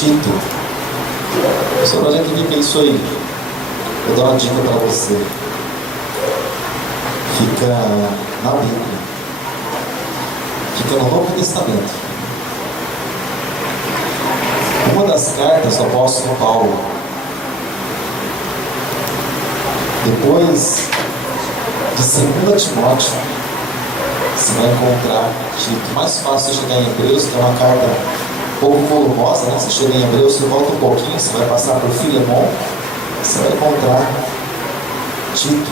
Tito. Pastor, onde é que isso aí? Vou dar uma dica para você. Fica na Bíblia. Fica no Novo Testamento. Uma das cartas do apóstolo Paulo. Depois de 2 Timóteo, você vai encontrar Tito. Mais fácil chegar em Hebreus, que é uma carta um pouco volumosa, né? Você chega em Hebreus, você volta um pouquinho, você vai passar por Filemon, você vai encontrar Tito.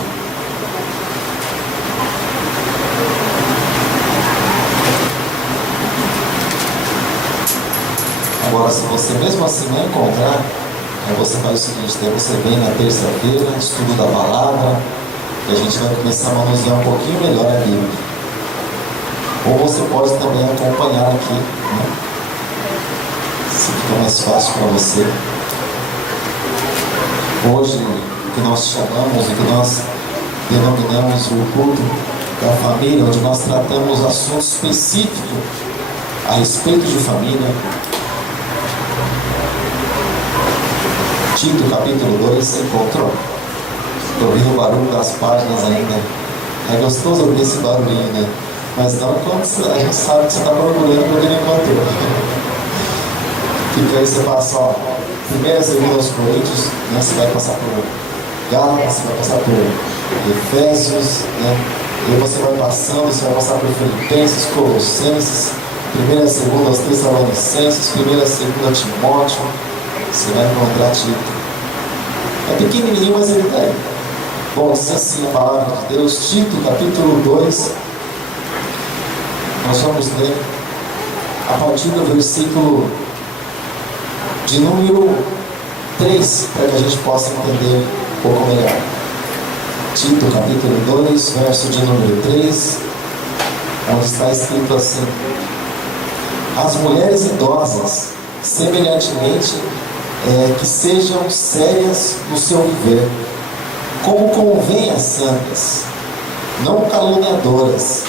Agora, se você mesmo assim não encontrar, aí você faz o seguinte: daí você vem na terça-feira, estudo da palavra, e a gente vai começar a manusear um pouquinho melhor a Bíblia. Ou você pode também acompanhar aqui, né? Se fica mais fácil para você. Hoje, o que nós chamamos, o que nós denominamos o culto da família, onde nós tratamos assuntos específicos a respeito de família. Tito, capítulo 2, você encontrou? Estou ouvindo o barulho das páginas ainda. É gostoso ouvir esse barulhinho, né? Mas não quando a gente sabe que você está procurando porque não encontrou. Fica aí, você passa, ó, 1ª e 2ª Coríntios, né? Você vai passar por Gálatas, você vai passar por Efésios, né? E você vai passando, você vai passar por Filipenses, Colossenses, 1ª e 2ª Tessalonicenses, 1ª e 2ª Timóteo. Você vai encontrar Tito. É pequenininho, mas ele está aí. Bom, diz assim a palavra de Deus, Tito, capítulo 2. Nós vamos ler a partir do versículo de número 3, para que a gente possa entender um pouco melhor. Tito, capítulo 2, verso de número 3, onde está escrito assim: as mulheres idosas, semelhantemente, que sejam sérias no seu viver, como convém às santas, não caluniadoras,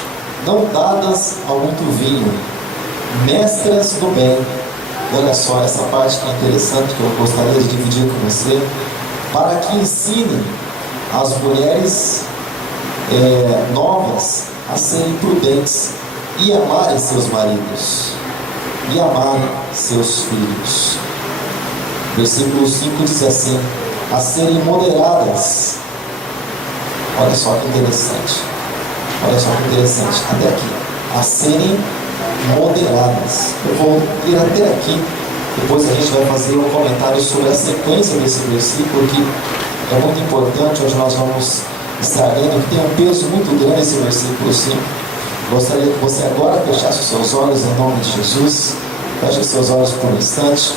não dadas ao muito vinho, mestras do bem. Olha só, essa parte que é interessante, que eu gostaria de dividir com você, para que ensinem as mulheres novas a serem prudentes e amarem seus maridos e amarem seus filhos. Versículo 5 diz assim: a serem moderadas. Olha só que interessante. Olha só que interessante. Até aqui. A serem moderadas. Eu vou ir até aqui. Depois a gente vai fazer um comentário sobre a sequência desse versículo, que é muito importante. Hoje nós vamos estar lendo, que tem um peso muito grande esse versículo 5. Gostaria que você agora fechasse os seus olhos em nome de Jesus. Feche os seus olhos por um instante.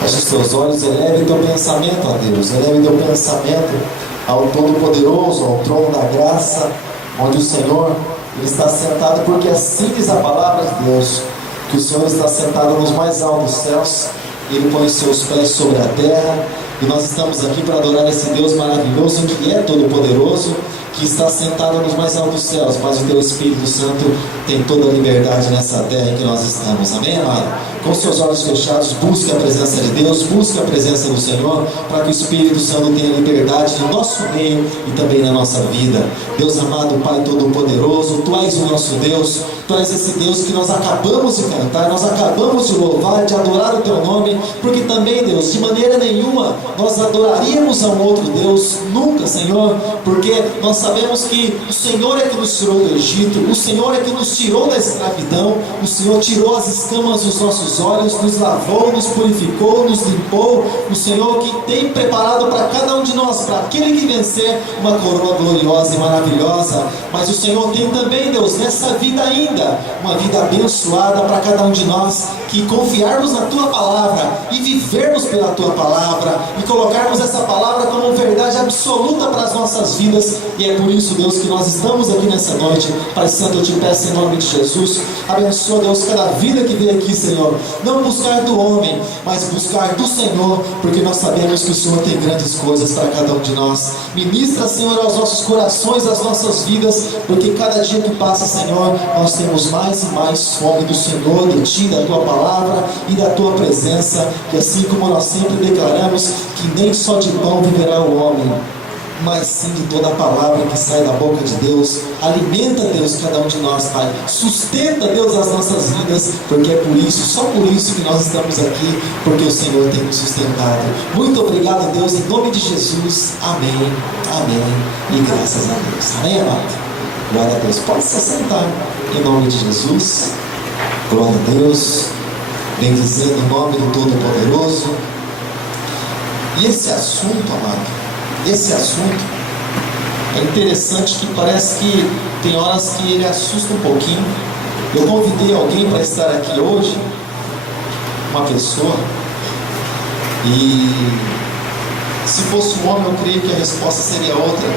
Feche os seus olhos, eleve teu pensamento a Deus, eleve teu pensamento ao Todo-Poderoso, ao trono da graça, onde o Senhor Ele está sentado, porque assim diz a palavra de Deus, que o Senhor está sentado nos mais altos céus, Ele põe os seus pés sobre a terra, e nós estamos aqui para adorar esse Deus maravilhoso, que é Todo-Poderoso, que está sentado nos mais altos céus, mas o teu Espírito Santo tem toda a liberdade nessa terra em que nós estamos. Amém, amado? Com seus olhos fechados, busque a presença de Deus, busque a presença do Senhor, para que o Espírito Santo tenha liberdade no nosso meio e também na nossa vida. Deus amado, Pai Todo-Poderoso, Tu és o nosso Deus, Tu és esse Deus que nós acabamos de cantar, nós acabamos de louvar, de adorar o Teu nome, porque também, Deus, de maneira nenhuma nós adoraríamos a um outro Deus, nunca, Senhor, porque nós sabemos que o Senhor é que nos tirou do Egito, o Senhor é que nos tirou da escravidão, o Senhor tirou as escamas dos nossos olhos, nos lavou, nos purificou, nos limpou, o Senhor que tem preparado para cada um de nós, para aquele que vencer, uma coroa gloriosa e maravilhosa. Mas o Senhor tem também, Deus, nessa vida ainda, uma vida abençoada para cada um de nós, que confiarmos na Tua palavra e vivermos pela Tua palavra e colocarmos essa palavra como verdade absoluta para as nossas vidas. E é por isso, Deus, que nós estamos aqui nessa noite. Pai Santo, eu te peço em nome de Jesus, abençoa, Deus, cada vida que veio aqui, Senhor, não buscar do homem, mas buscar do Senhor, porque nós sabemos que o Senhor tem grandes coisas para cada um de nós. Ministra, Senhor, aos nossos corações, às nossas vidas, porque cada dia que passa, Senhor, nós temos mais e mais fome do Senhor, de Ti, da Tua palavra e da Tua presença. E assim como nós sempre declaramos, que nem só de pão viverá o homem, mas sim de toda a palavra que sai da boca de Deus. Alimenta, Deus, cada um de nós, Pai. Sustenta, Deus, as nossas vidas, porque é por isso, só por isso que nós estamos aqui, porque o Senhor tem nos sustentado. Muito obrigado, Deus, em nome de Jesus. Amém, amém e graças a Deus. Amém, amado? Glória a Deus. Pode se assentar em nome de Jesus. Glória a Deus. Bendizendo o nome do Todo-Poderoso. E esse assunto, amado, esse assunto é interessante, que parece que tem horas que ele assusta um pouquinho. Eu convidei alguém para estar aqui hoje, uma pessoa, e se fosse um homem eu creio que a resposta seria outra,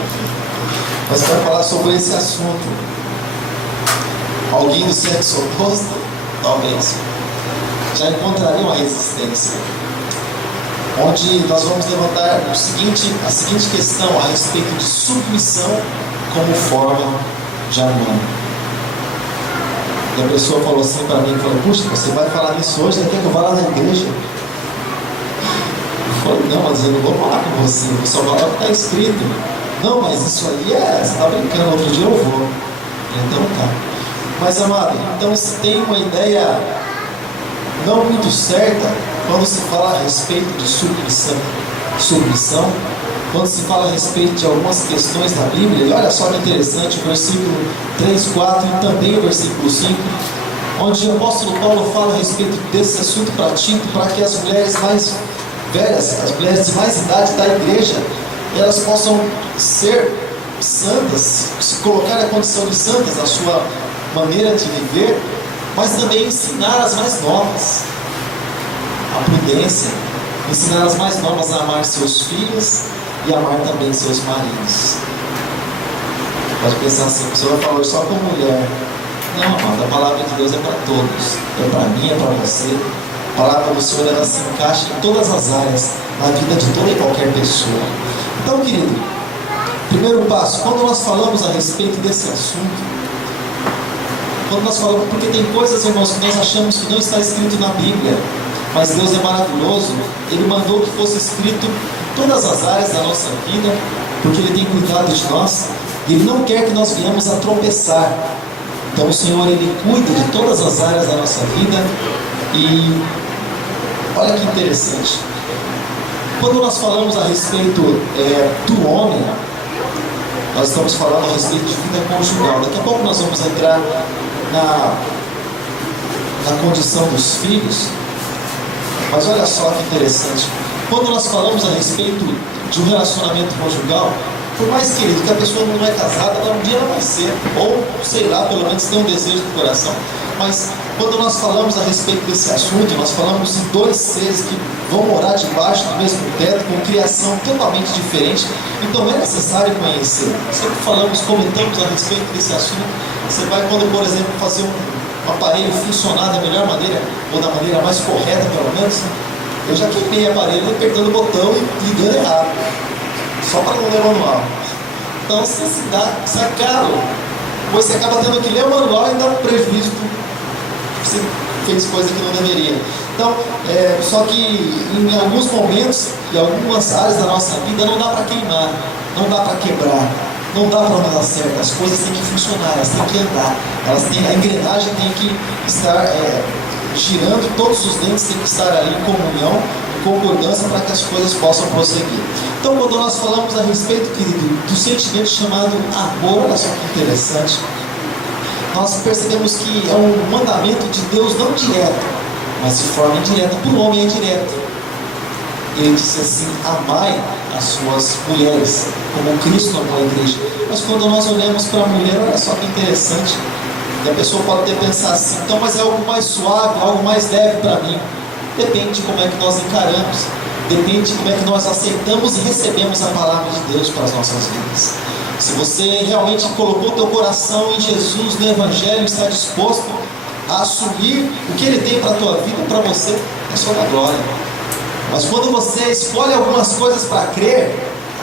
mas para falar sobre esse assunto. Alguém do sexo oposto, talvez, já encontraria uma resistência, onde nós vamos levantar a seguinte questão a respeito de submissão como forma de amor. E a pessoa falou assim para mim, falou: puxa, você vai falar isso hoje, você quer que eu vá lá na igreja? Eu falei: não, mas eu não vou falar com você, eu vou só falar o que está escrito. Não, mas isso aí você está brincando, outro dia eu vou. Então tá. Mas, amado, então se tem uma ideia não muito certa quando se fala a respeito de submissão, quando se fala a respeito de algumas questões da Bíblia. E olha só que interessante, o versículo 3, 4 e também o versículo 5, onde o apóstolo Paulo fala a respeito desse assunto para Tito, para que as mulheres mais velhas, as mulheres de mais idade da igreja, elas possam ser santas, se colocar na condição de santas na sua maneira de viver, mas também ensinar as mais novas a prudência, ensinar as mais novas a amar seus filhos e amar também seus maridos. Pode pensar assim, você vai falar só com mulher. Não, amado, a palavra de Deus é para todos, é para mim, é para você. A palavra do Senhor, ela se encaixa em todas as áreas da vida de toda e qualquer pessoa. Então, querido, primeiro passo, quando nós falamos a respeito desse assunto, quando nós falamos, porque tem coisas, irmãos, que nós achamos que não está escrito na Bíblia, mas Deus é maravilhoso, Ele mandou que fosse escrito em todas as áreas da nossa vida, porque Ele tem cuidado de nós, e Ele não quer que nós venhamos a tropeçar. Então o Senhor, Ele cuida de todas as áreas da nossa vida. E olha que interessante, quando nós falamos a respeito do homem, nós estamos falando a respeito de vida conjugal. Daqui a pouco nós vamos entrar na condição dos filhos. Mas olha só que interessante, quando nós falamos a respeito de um relacionamento conjugal, por mais, querido, que a pessoa não é casada, um dia ela vai ser, ou sei lá, pelo menos tem um desejo do coração. Mas quando nós falamos a respeito desse assunto, nós falamos em dois seres que vão morar debaixo do mesmo teto, com criação totalmente diferente. Então é necessário conhecer. Sempre comentamos a respeito desse assunto. Você vai, quando, por exemplo, fazer um aparelho funcionar da melhor maneira, ou da maneira mais correta, pelo menos. Eu já queimei aparelho apertando o botão e ligando errado, só para não ler o manual. Então você se é caro, pois você acaba tendo que ler o manual e dá um prejuízo, você fez coisa que não deveria. Então, só que em alguns momentos, em algumas áreas da nossa vida, não dá para queimar, não dá para quebrar, não dá para não dar certo. As coisas têm que funcionar, elas têm que andar, a engrenagem tem que estar girando, todos os dentes têm que estar ali em comunhão, em concordância, para que as coisas possam prosseguir. Então, quando nós falamos a respeito, querido, do sentimento chamado amor, olha só que interessante, nós percebemos que é um mandamento de Deus não direto, mas de forma indireta. Para o homem é direto. Ele disse assim: amai as suas mulheres, como Cristo amou a igreja. Mas quando nós olhamos para a mulher, olha só que interessante, e a pessoa pode até pensar assim: então, mas é algo mais suave, algo mais leve para mim. Depende de como é que nós encaramos. depende de como é que nós aceitamos e recebemos a palavra de Deus para as nossas vidas. Se você realmente colocou teu coração em Jesus, no Evangelho, está disposto a assumir o que Ele tem para a tua vida e para você, é só da glória. Mas quando você escolhe algumas coisas para crer,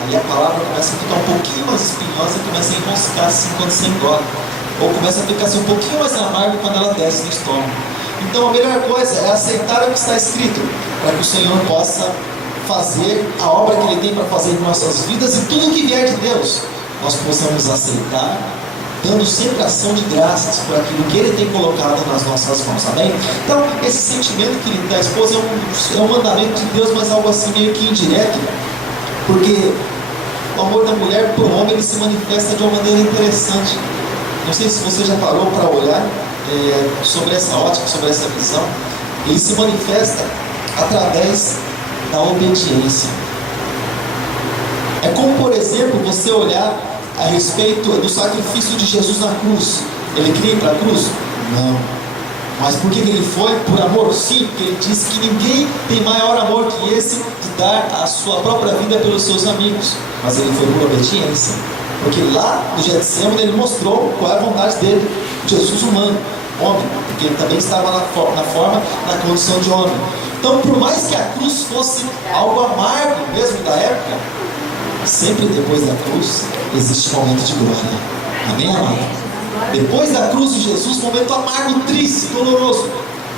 aí a palavra começa a ficar um pouquinho mais espinhosa e começa a enroscar assim quando você engole. Ou começa a ficar assim um pouquinho mais amargo quando ela desce no estômago. Então a melhor coisa é aceitar o que está escrito, para que o Senhor possa fazer a obra que Ele tem para fazer em nossas vidas, e tudo que vier de Deus, nós possamos aceitar, dando sempre ação de graças por aquilo que Ele tem colocado nas nossas mãos, amém? Então, esse sentimento, querido, da esposa é um mandamento de Deus, mas algo assim meio que indireto, porque o amor da mulher por homem, ele se manifesta de uma maneira interessante. Não sei se você já parou para olhar sobre essa ótica, sobre essa visão. Ele se manifesta através da obediência. É como, por exemplo, você olhar a respeito do sacrifício de Jesus na cruz. Ele queria ir para a cruz? Não. Mas por que ele foi? Por amor? Sim, porque ele disse que ninguém tem maior amor que esse de dar a sua própria vida pelos seus amigos. Mas ele foi por obediência. Porque lá no Getsemane ele mostrou qual é a vontade dele. Jesus humano, homem, porque ele também estava na condição de homem. Então, por mais que a cruz fosse algo amargo mesmo da época, sempre depois da cruz existe um momento de glória. Amém, amado? Depois da cruz de Jesus, um momento amargo, triste, doloroso,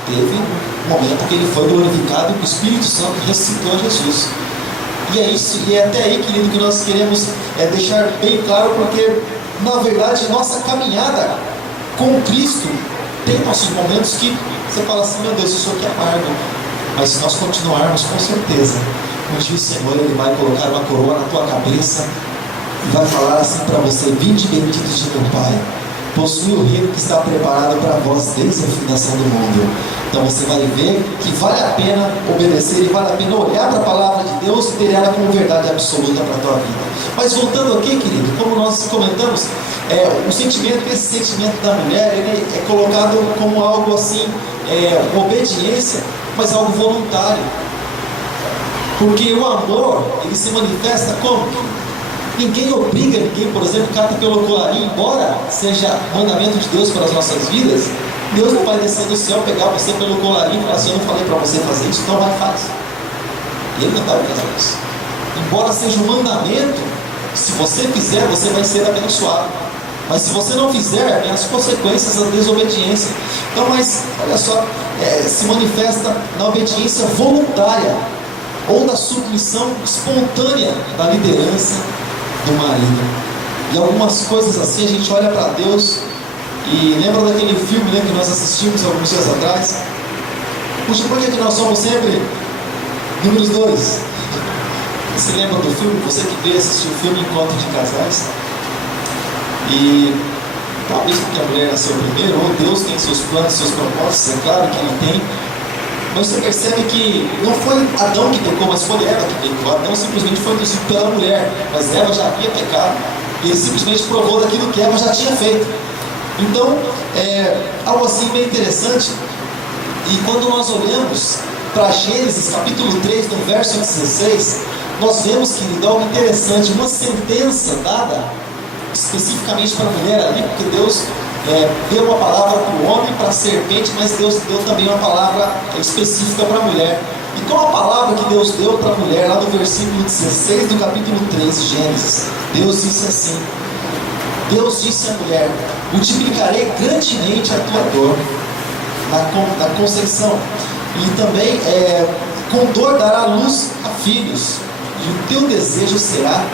teve um momento que ele foi glorificado e o Espírito Santo ressuscitou Jesus. E é isso, e é até aí, querido, que nós queremos deixar bem claro, porque na verdade nossa caminhada com Cristo tem nossos momentos que você fala assim: meu Deus, isso aqui é amargo. Mas se nós continuarmos, com certeza, um dia o Senhor ele vai colocar uma coroa na tua cabeça e vai falar assim para você: vinde benditos de meu Pai, possui o reino que está preparado para vós desde a fundação do mundo. Então você vai ver que vale a pena obedecer e vale a pena olhar para a palavra de Deus e ter ela como verdade absoluta para a tua vida. Mas voltando aqui, querido, como nós comentamos, esse sentimento da mulher, ele é colocado como algo assim, obediência, mas algo voluntário. Porque o amor, ele se manifesta como? Ninguém obriga ninguém, por exemplo, cata pelo colarinho, embora seja mandamento de Deus para as nossas vidas. Deus não vai descer do céu, pegar você pelo colarinho e falar assim: eu não falei para você fazer isso, então vai, faz. E Ele não vai fazer isso. Embora seja um mandamento, se você fizer, você vai ser abençoado. Mas se você não fizer, vem as consequências da desobediência. Então, mas, olha só, se manifesta na obediência voluntária, ou da submissão espontânea da liderança do marido. E algumas coisas assim, a gente olha para Deus e lembra daquele filme, né, que nós assistimos alguns dias atrás. Puxa, por que nós somos sempre números 2? Você lembra do filme? Você que veio assistir o filme Encontro de Casais? E talvez porque a mulher nasceu primeiro, ou Deus tem seus planos, seus propósitos, é claro que Ele tem. Mas você percebe que não foi Adão que pecou, mas foi Eva que pecou. Adão simplesmente foi induzido pela mulher, mas Eva já havia pecado. E ele simplesmente provou daquilo que Eva já tinha feito. Então, algo assim bem interessante. E quando nós olhamos para Gênesis capítulo 3, no verso 16, nós vemos, querido, algo interessante, uma sentença dada especificamente para a mulher ali, porque Deus deu uma palavra para o homem, para a serpente, mas Deus deu também uma palavra específica para a mulher. E qual a palavra que Deus deu para a mulher, lá no versículo 16 do capítulo 3 de Gênesis? Deus disse assim: Deus disse à mulher: multiplicarei grandemente a tua dor na concepção, e também com dor dará luz a filhos, e o teu desejo será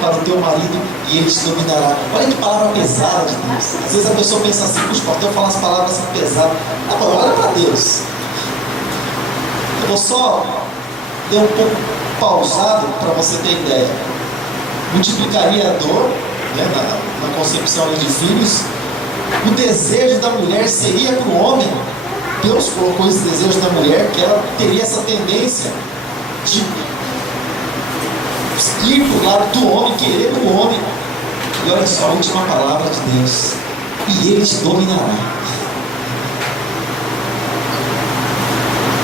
para o teu marido, e ele te dominará. Olha que palavra pesada de Deus. Às vezes a pessoa pensa assim: puxa, o pastor fala as palavras assim pesadas. Não, mas olha para Deus. Eu vou só dar um pouco pausado para você ter ideia. Multiplicaria a dor, né, na concepção de filhos. O desejo da mulher seria para o homem. Deus colocou esse desejo da mulher, que ela teria essa tendência de ir para o lado do homem, querer o homem. E olha só a última palavra de Deus: e ele te dominará.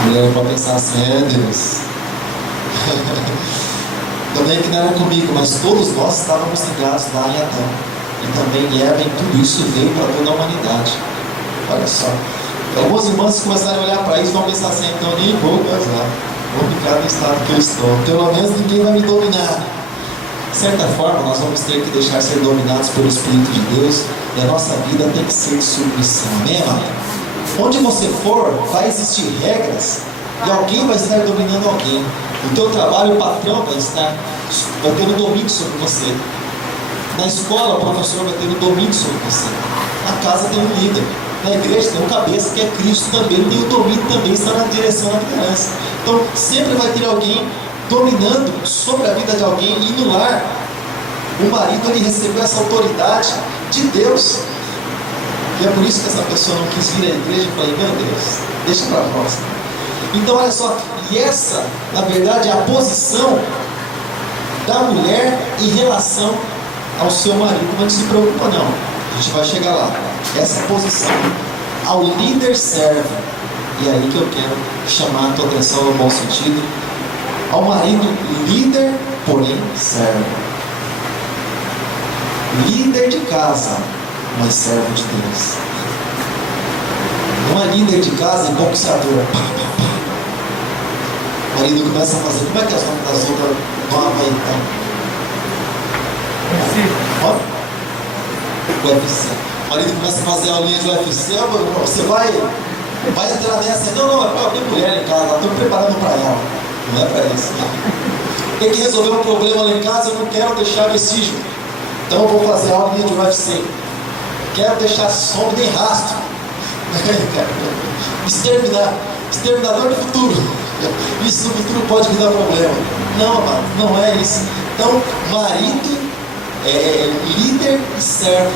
A mulher pode pensar assim: Deus, Também que não era comigo, mas todos nós estávamos ligados lá em Adão. E também em Eva, e tudo isso veio para toda a humanidade. Olha só. Alguns irmãos começarem a olhar para isso vão pensar assim, então nem vou casar. Vou ficar no estado que eu estou. Pelo menos ninguém vai me dominar. De certa forma, nós vamos ter que deixar ser dominados pelo Espírito de Deus. E a nossa vida tem que ser de submissão. Amém, amado? Onde você for, vai existir regras. E alguém vai estar dominando alguém. No teu trabalho, o patrão vai ter um domínio sobre você. Na escola, o professor vai ter um domínio sobre você. Na casa tem um líder. Na igreja tem um cabeça que é Cristo também. E o domínio também está na direção da liderança. Então, sempre vai ter alguém dominando sobre a vida de alguém. E no lar, o marido ele recebeu essa autoridade de Deus. E é por isso que essa pessoa não quis vir à igreja. Eu falei, meu Deus, deixa para nós. Então, olha só. E essa, na verdade, é a posição da mulher em relação ao seu marido. Não se preocupa não, a gente vai chegar lá. Essa posição ao líder serve. E é aí que eu quero chamar a tua atenção no bom sentido. Ao marido líder, porém serve. Líder de casa, mas servo de Deus. Não é líder de casa e boxeador. O marido começa a fazer. Como é que as outras vão então? UFC. O marido começa a fazer a aulinha de UFC. Você vai entrar nessa. Não, é minha mulher em casa. Estou preparando para ela. Não é para isso. Tem que resolver um problema lá em casa. Eu não quero deixar vestígio. Então eu vou fazer a aulinha de UFC. Quero deixar som nem rastro. Exterminador do futuro. Isso no futuro pode me dar problema. Não, amado, não é isso. Então, marido é líder e servo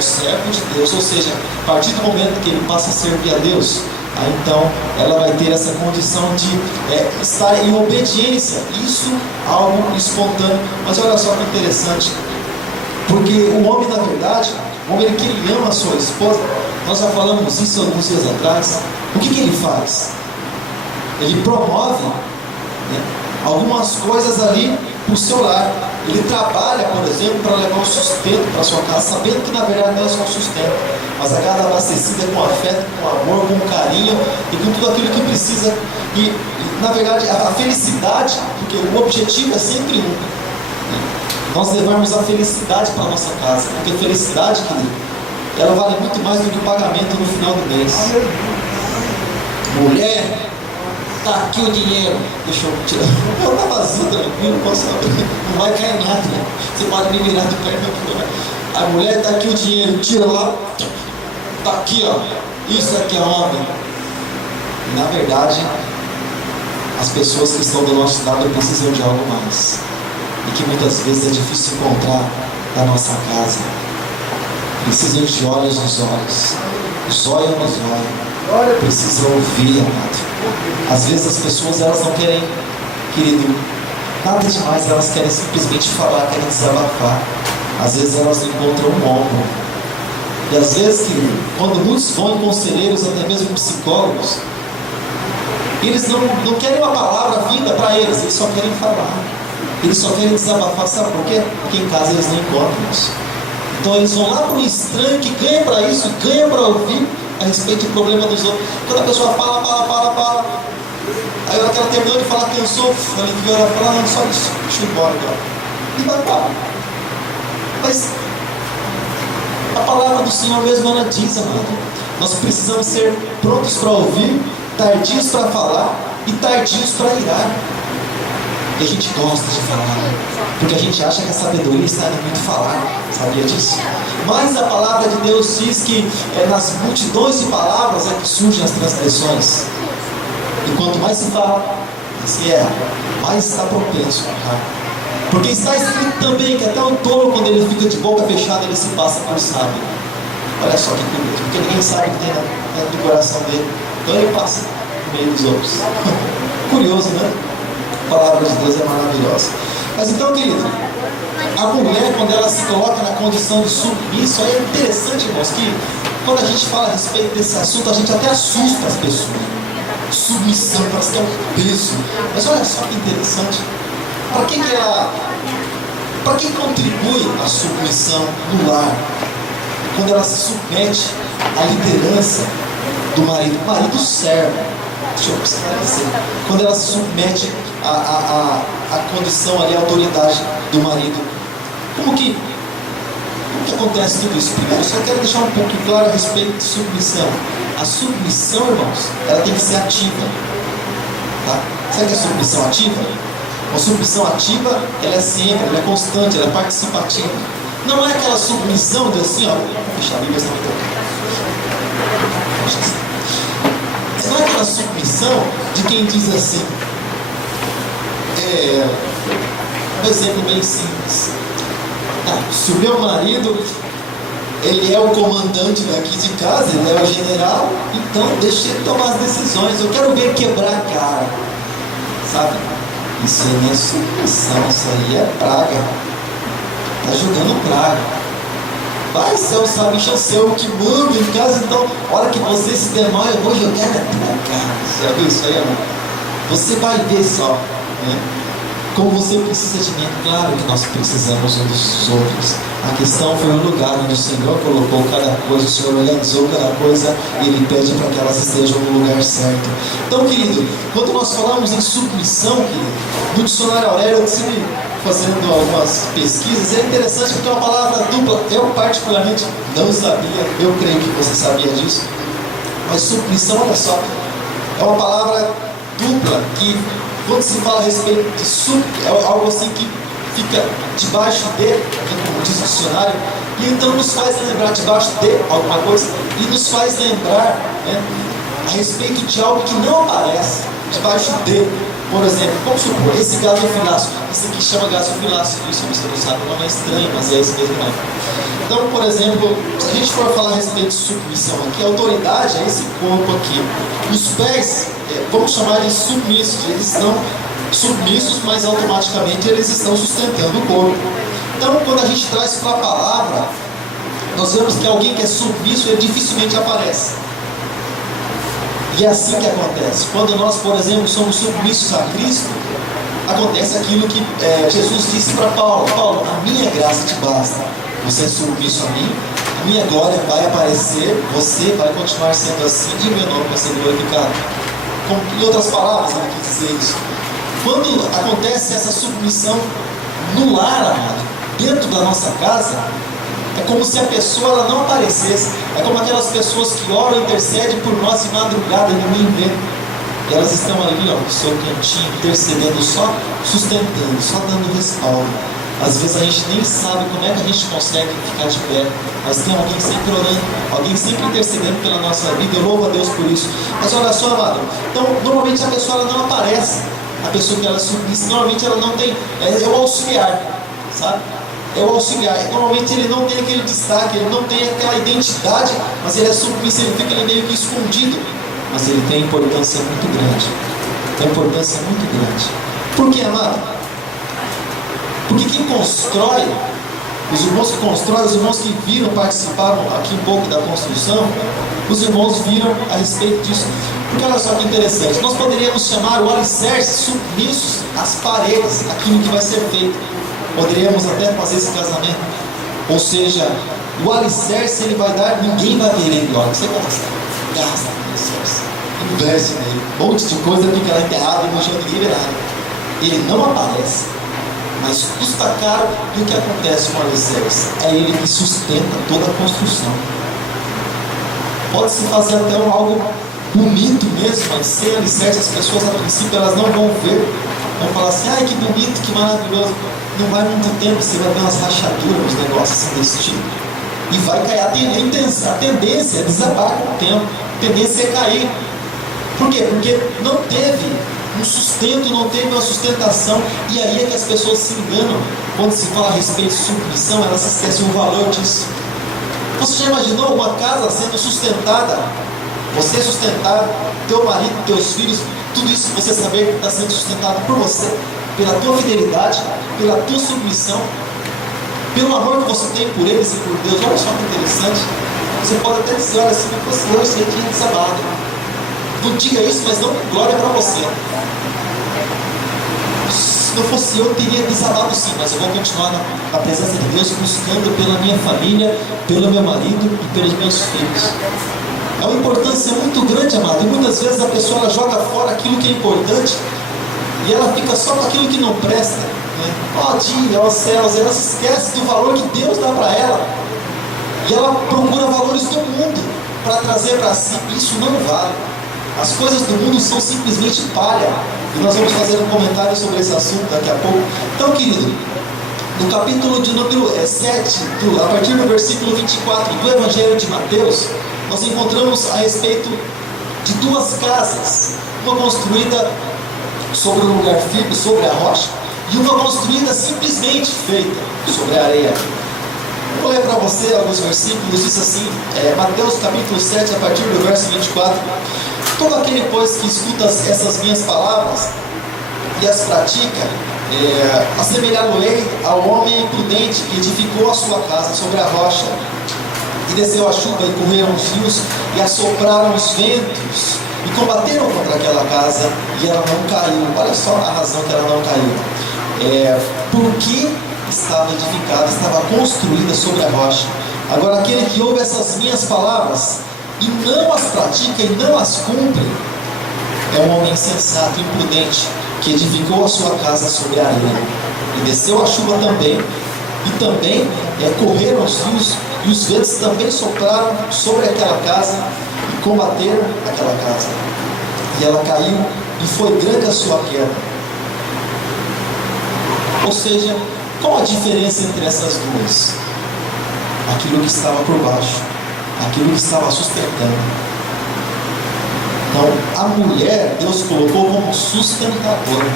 de Deus. Ou seja, a partir do momento que ele passa a servir a Deus, aí então ela vai ter essa condição de estar em obediência. Isso algo espontâneo. Mas olha só que interessante. Porque o homem, na verdade, o homem que ele ama a sua esposa, nós já falamos isso alguns dias atrás. O que ele faz? Ele promove algumas coisas ali para o seu lar. Ele trabalha, por exemplo, para levar o sustento para a sua casa, sabendo que na verdade não é só sustento, mas a casa abastecida com afeto, com amor, com carinho e com tudo aquilo que precisa. E na verdade a felicidade, porque o objetivo é sempre um. Nós levarmos a felicidade para a nossa casa, porque a felicidade, querido, ela vale muito mais do que o pagamento no final do mês. Mulher, tá aqui o dinheiro. Deixa eu tirar. Ela tá vazia, tranquilo, posso abrir. Não vai cair nada, né? Você pode me virar de perna. A mulher, tá aqui o dinheiro, tira lá. Tá aqui, ó. Isso aqui é homem. E, na verdade, as pessoas que estão do nosso lado precisam de algo mais. E que muitas vezes é difícil encontrar na nossa casa. Precisam de olhos nos olhos. Zóio nos olhos. Precisam ouvir, amado. Às vezes as pessoas elas não querem, querido, nada demais, elas querem simplesmente falar, querem desabafar. Às vezes elas não encontram um ombro. E às vezes, querido, quando muitos vão em conselheiros, até mesmo psicólogos, eles não querem uma palavra vinda para eles só querem falar. Eles só querem desabafar, sabe por quê? Porque em casa eles não encontram isso. Então eles vão lá para um estranho que ganha para isso, ganha para ouvir a respeito do problema dos outros. Quando a pessoa fala. Aí ela terminou de falar, cansou, ela fala, não, só isso, deixa eu ir embora agora. E vai embora. Mas a palavra do Senhor mesmo ela diz, amado, nós precisamos ser prontos para ouvir, tardios para falar e tardios para irar. E a gente gosta de falar, porque a gente acha que a sabedoria está em muito falar, sabia disso? Mas a palavra de Deus diz que nas multidões de palavras é que surgem as transgressões. E quanto mais se fala, se erra, mais está propenso a errar. Porque está escrito também que até o tolo, quando ele fica de boca fechada, ele se passa por sábio. Olha só que curioso, porque ninguém sabe o que tem dentro do coração dele. Então ele passa no meio dos outros. Curioso, né? A palavra de Deus é maravilhosa. Mas então, querido, a mulher, quando ela se coloca na condição de submissa, é interessante, irmãos, que quando a gente fala a respeito desse assunto, a gente até assusta as pessoas. Submissão, parece que é um peso. Mas olha só que interessante. Para que contribui a submissão no lar? Quando ela se submete à liderança do marido. O marido serve. Deixa eu esclarecer. Quando ela se submete à condição ali, à autoridade do marido. Como que acontece tudo isso? Primeiro, eu só quero deixar um pouco claro a respeito de submissão. A submissão, irmãos, ela tem que ser ativa. Tá? Sabe o que é submissão ativa? Uma submissão ativa, ela é sempre, ela é constante, ela é participativa. Não é aquela submissão de assim, ó, deixa a Bíblia estar não é aquela submissão de quem diz assim, um exemplo bem simples. Se o meu marido, ele é o comandante daqui de casa, ele é o general, então deixa ele tomar as decisões, eu quero ver quebrar a cara, sabe? Isso aí não é submissão, isso aí é praga. Está jogando praga. Vai ser o sabichão seu que manda em casa, então, a hora que você se der mal, eu vou jogar na tua cara. Já viu isso aí, amor? Você vai ver só, né? Como você precisa de mim. Claro que nós precisamos uns dos outros. A questão foi o lugar onde o Senhor colocou cada coisa, o Senhor organizou cada coisa e Ele pede para que elas estejam no lugar certo. Então, querido, quando nós falamos em submissão, querido, no dicionário Aurélio, eu estive fazendo algumas pesquisas, é interessante porque é uma palavra dupla. Eu particularmente não sabia, eu creio que você sabia disso, mas submissão, olha só, é uma palavra dupla que, quando se fala a respeito de é algo assim que fica debaixo de, como diz o dicionário, e então nos faz lembrar debaixo de alguma coisa, e nos faz lembrar, né, a respeito de algo que não aparece debaixo de. Por exemplo, vamos supor, esse gasofilaço, esse aqui chama gasofilaço, isso você não sabe, não é estranho, mas é esse mesmo nome. Então, por exemplo, se a gente for falar a respeito de submissão aqui, a autoridade é esse corpo aqui. Os pés, vamos chamar de submissos, eles estão submissos, mas automaticamente eles estão sustentando o corpo. Então, quando a gente traz para a palavra, nós vemos que alguém que é submisso, ele dificilmente aparece. E é assim que acontece. Quando nós, por exemplo, somos submissos a Cristo, acontece aquilo que Jesus disse para Paulo: Paulo, a minha graça te basta. Você é submisso a mim, a minha glória vai aparecer, você vai continuar sendo assim e o meu nome vai ser glorificado. Em outras palavras, ele quis dizer isso. Quando acontece essa submissão no lar, amado, dentro da nossa casa, é como se a pessoa ela não aparecesse. É como aquelas pessoas que oram e intercedem por nós de madrugada e ninguém vê. E elas estão ali, ó, no seu cantinho, intercedendo, só sustentando, só dando respaldo. Às vezes a gente nem sabe como é que a gente consegue ficar de pé, mas tem alguém sempre orando, alguém sempre intercedendo pela nossa vida. Eu louvo a Deus por isso. Mas olha só, amado, então normalmente a pessoa ela não aparece. A pessoa que ela é submissa, normalmente ela não tem, é o auxiliar, sabe? É o auxiliar. Normalmente ele não tem aquele destaque, ele não tem aquela identidade, mas ele é submisso, ele fica ali meio que escondido. Mas ele tem importância muito grande. Tem importância muito grande. Por que, amado? Porque quem constrói, os irmãos que constroem, os irmãos que viram, participaram aqui um pouco da construção, os irmãos viram a respeito disso. Porque olha só que interessante, nós poderíamos chamar o alicerce submissos às paredes, aquilo que vai ser feito. Poderíamos até fazer esse casamento. Ou seja, o alicerce ele vai dar, ninguém vai ver ele. Olha, você gasta no alicerce, investe nele, um monte de coisa fica lá enterrada e no chão ninguém vê nada. Ele não aparece, mas custa caro. E o que acontece com o alicerce? É ele que sustenta toda a construção. Pode-se fazer até algo bonito mesmo, mas sem alicerce as pessoas a princípio elas não vão ver. Vão falar assim, ai que bonito, que maravilhoso. Não vai muito tempo, você vai ver umas rachaduras, uns negócios assim desse tipo. E vai cair. A tendência é desabar com o tempo. A tendência é cair. Por quê? Porque não teve um sustento, não teve uma sustentação. E aí é que as pessoas se enganam. Quando se fala a respeito de submissão, elas esquecem o valor disso. Você já imaginou uma casa sendo sustentada? Você é sustentado, teu marido, teus filhos, tudo isso você saber que está sendo sustentado por você, pela tua fidelidade, pela tua submissão, pelo amor que você tem por eles e por Deus. Olha só que interessante. Você pode até dizer, olha, se não fosse eu, isso aqui é desabado. Não diga isso, mas não glória para você. Se não fosse eu teria desabado sim, mas eu vou continuar na presença de Deus, buscando pela minha família, pelo meu marido e pelos meus filhos. É uma importância muito grande, amado, e muitas vezes a pessoa ela joga fora aquilo que é importante e ela fica só com aquilo que não presta, né? Ó dia, ó céus, ela se esquece do valor que Deus dá para ela e ela procura valores do mundo para trazer para si. Isso não vale. As coisas do mundo são simplesmente palha. E nós vamos fazer um comentário sobre esse assunto daqui a pouco. Então, querido, no capítulo de número 7, a partir do versículo 24 do Evangelho de Mateus, nós encontramos a respeito de duas casas, uma construída sobre um lugar firme, sobre a rocha, e uma construída simplesmente feita sobre a areia. Eu vou ler para você alguns versículos, diz assim, Mateus capítulo 7, a partir do verso 24. Todo aquele, pois, que escuta essas minhas palavras e as pratica, assemelhá-lo-ei ao homem prudente que edificou a sua casa sobre a rocha. E desceu a chuva, e correram os rios, e assopraram os ventos, e combateram contra aquela casa, e ela não caiu. Olha só a razão que ela não caiu. Porque estava edificada, estava construída sobre a rocha. Agora, aquele que ouve essas minhas palavras e não as pratica e não as cumpre, é um homem insensato e imprudente, que edificou a sua casa sobre a areia. E desceu a chuva também, e também correram os rios, e os ventos também sopraram sobre aquela casa, e combateram aquela casa. E ela caiu, e foi grande a sua queda. Ou seja, qual a diferença entre essas duas? Aquilo que estava por baixo, aquilo que estava sustentando. Então, a mulher, Deus colocou como sustentadora,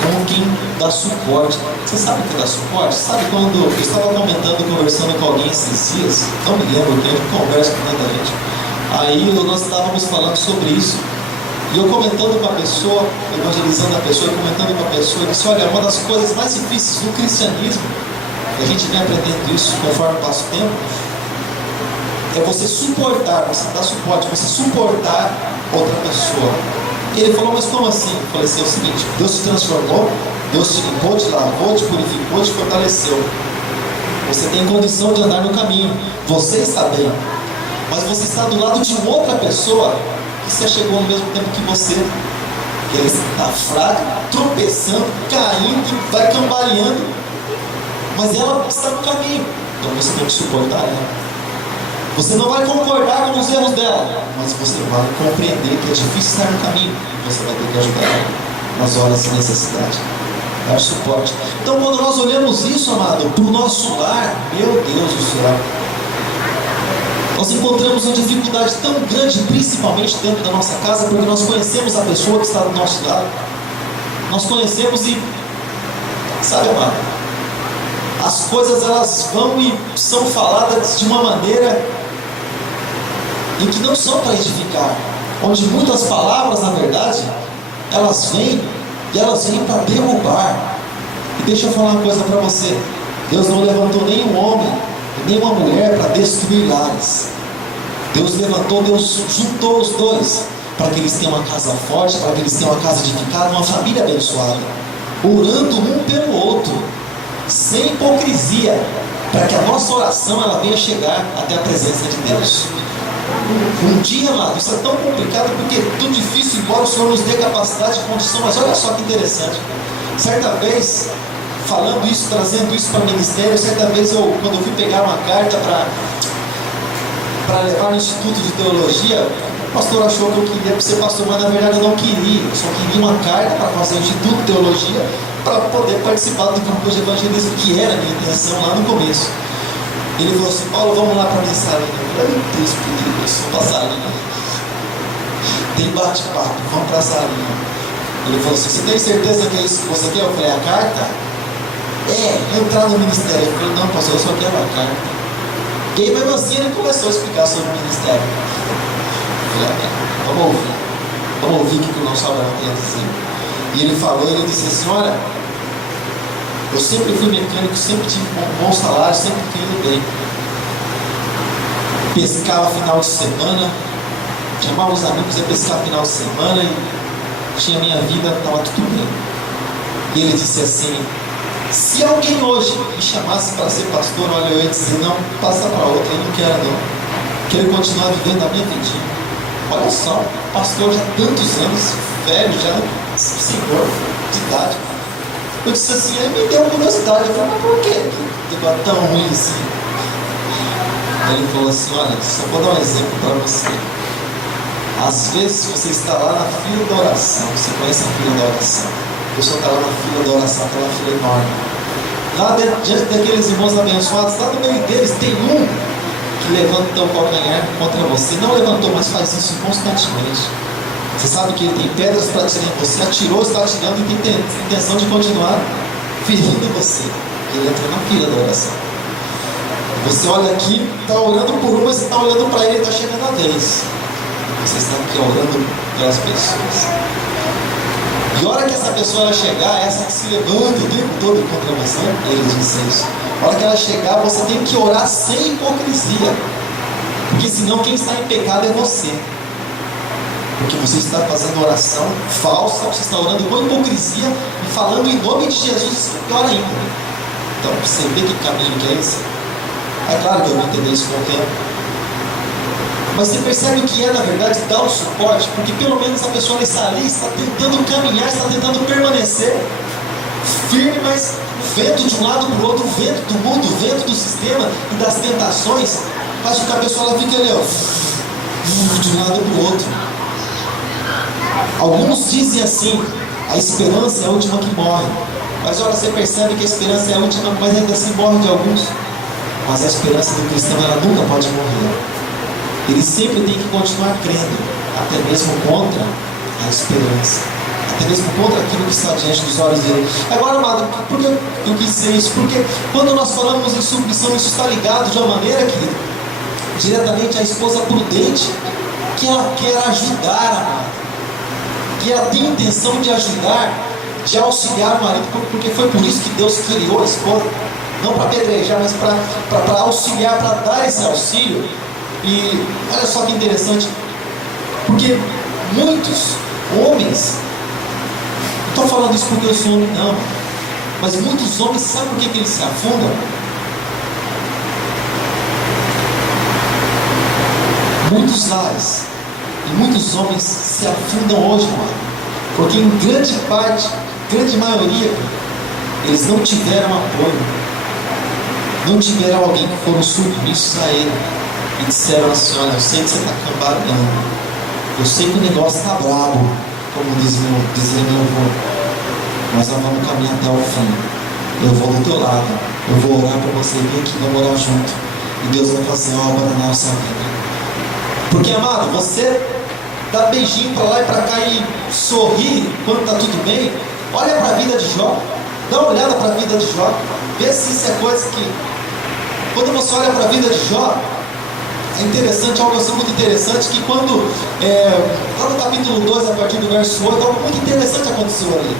como quem dá suporte. Você sabe o que dá suporte? Sabe quando eu estava conversando com alguém esses dias, não me lembro, porque eu converso com tanta gente. Aí nós estávamos falando sobre isso, e eu comentando com a pessoa, evangelizando a pessoa, e comentando com a pessoa, eu disse, olha, uma das coisas mais difíceis do cristianismo, e a gente vem aprendendo isso conforme passa o tempo, é você suportar, você dar suporte, você suportar outra pessoa. E ele falou, mas como assim? Eu falei assim, é o seguinte, Deus te transformou, Deus te limpou, te lavou, te purificou, te fortaleceu. Você tem condição de andar no caminho, você está bem, mas você está do lado de outra pessoa que se chegou no mesmo tempo que você, que ela está fraca, tropeçando, caindo, vai cambaleando, mas ela está no caminho, então você tem que suportar ela. Você não vai concordar com os erros dela, mas você vai compreender que é difícil estar no caminho. Você vai ter que ajudar ela nas horas de necessidade, dar suporte. Então, quando nós olhamos isso, amado, para o nosso lar, meu Deus do céu, nós encontramos uma dificuldade tão grande, principalmente dentro da nossa casa, porque nós conhecemos a pessoa que está do nosso lado. Nós conhecemos e, sabe, amado, as coisas elas vão e são faladas de uma maneira em que não são para edificar, onde muitas palavras, na verdade, elas vêm e elas vêm para derrubar. E deixa eu falar uma coisa para você, Deus não levantou nenhum homem, nem uma mulher para destruir lares. Deus levantou, Deus juntou os dois, para que eles tenham uma casa forte, para que eles tenham uma casa edificada, uma família abençoada, orando um pelo outro, sem hipocrisia, para que a nossa oração ela venha chegar até a presença de Deus. Um dia, amado, isso é tão complicado porque é tão difícil, embora o Senhor nos dê capacidade e condição, mas olha só que interessante. Certa vez, falando isso, trazendo isso para o ministério, certa vez quando eu fui pegar uma carta para levar no Instituto de Teologia, o pastor achou que eu queria ser pastor, mas na verdade eu não queria. Eu só queria uma carta para fazer o Instituto de Teologia para poder participar do grupo de evangelismo, que era a minha intenção lá no começo. Ele falou assim, Paulo, vamos lá para a minha salinha. Eu falei, Deus, vamos para a salinha. Tem bate-papo, vamos para a salinha. Ele falou assim, você tem certeza que é isso que você quer? Eu falei, a carta? Entrar no ministério. Eu falei, não, pastor, eu só quero a carta. E aí, mesmo assim, ele começou a explicar sobre o ministério. Eu falei, vamos ouvir o que o nosso Abraão tem a dizer. E ele falou, ele disse assim, olha, eu sempre fui mecânico, sempre tive bom salário, sempre fui indo bem. Pescava final de semana, chamava os amigos a pescar final de semana e tinha minha vida, estava tudo bem. E ele disse assim: se alguém hoje me chamasse para ser pastor, olha, eu ia dizer: não, passa para outra, eu não quero não. Quero continuar vivendo a minha vidinha. Olha só, pastor já há tantos anos, velho, já senhor de idade. Eu disse assim, aí me deu curiosidade. Eu falei: mas por que negócio tão ruim assim? Aí ele falou assim: olha, só vou dar um exemplo para você. Às vezes você está lá na fila da oração. Você conhece a fila da oração? A pessoa está lá na fila da oração, aquela fila enorme. Lá diante daqueles irmãos abençoados, lá no meio deles tem um que levanta o calcanhar contra você. Não levantou, mas faz isso constantemente. Você sabe que ele tem pedras para atirar em você, atirou, está atirando e tem intenção de continuar ferindo você. Ele entra na fila da oração. Você olha aqui, está orando por um, você está olhando para ele e está chegando a vez. Você está aqui orando pelas pessoas. E a hora que essa pessoa chegar, essa que se levanta o tempo todo contra você, ele disse isso. A hora que ela chegar, você tem que orar sem hipocrisia. Porque senão quem está em pecado é você. Porque você está fazendo oração falsa, você está orando com hipocrisia e falando em nome de Jesus, pior ainda. Então, você vê que caminho que é esse? É claro que eu vou entender isso com o tempo. Mas você percebe o que é, na verdade, dar o suporte, porque pelo menos a pessoa está ali, está tentando caminhar, está tentando permanecer firme, mas o vento de um lado para o outro, o vento do mundo, o vento do sistema e das tentações, faz com que a pessoa ela fique ali, ó, de um lado para o outro. Alguns dizem assim: a esperança é a última que morre. Mas olha, você percebe que a esperança é a última, mas ainda assim morre de alguns. Mas a esperança do cristão, ela nunca pode morrer. Ele sempre tem que continuar crendo, até mesmo contra a esperança, até mesmo contra aquilo que está diante dos olhos dele. Agora, amado, por que eu quis dizer isso? Porque quando nós falamos em submissão, isso está ligado de uma maneira, querido, diretamente à esposa prudente, que ela quer ajudar, amado, que ela tem intenção de ajudar, de auxiliar o marido, porque foi por isso que Deus criou a esposa, não para apedrejar, mas para auxiliar, para dar esse auxílio. E olha só que interessante, porque muitos homens, não estou falando isso porque eu sou homem, não, mas muitos homens, sabe por que eles se afundam? Muitos lares e muitos homens se afundam hoje, mano, porque em grande parte, grande maioria, eles não tiveram apoio, não tiveram alguém que foram submissos a ele e disseram assim: olha, eu sei que você está cambargando, eu sei que o negócio está brabo, como dizia meu avô, mas nós vamos caminhar até o fim. Eu vou do teu lado, eu vou orar para você, vir aqui, vamos orar junto, e Deus vai fazer a obra na nossa vida. Porque, amado, você dá beijinho para lá e para cá e sorri quando está tudo bem. Olha para a vida de Jó, dá uma olhada para a vida de Jó, vê se isso é coisa que, quando você olha para a vida de Jó, é interessante, algo assim muito interessante, que quando, lá no capítulo 2, a partir do verso 8, algo muito interessante aconteceu ali.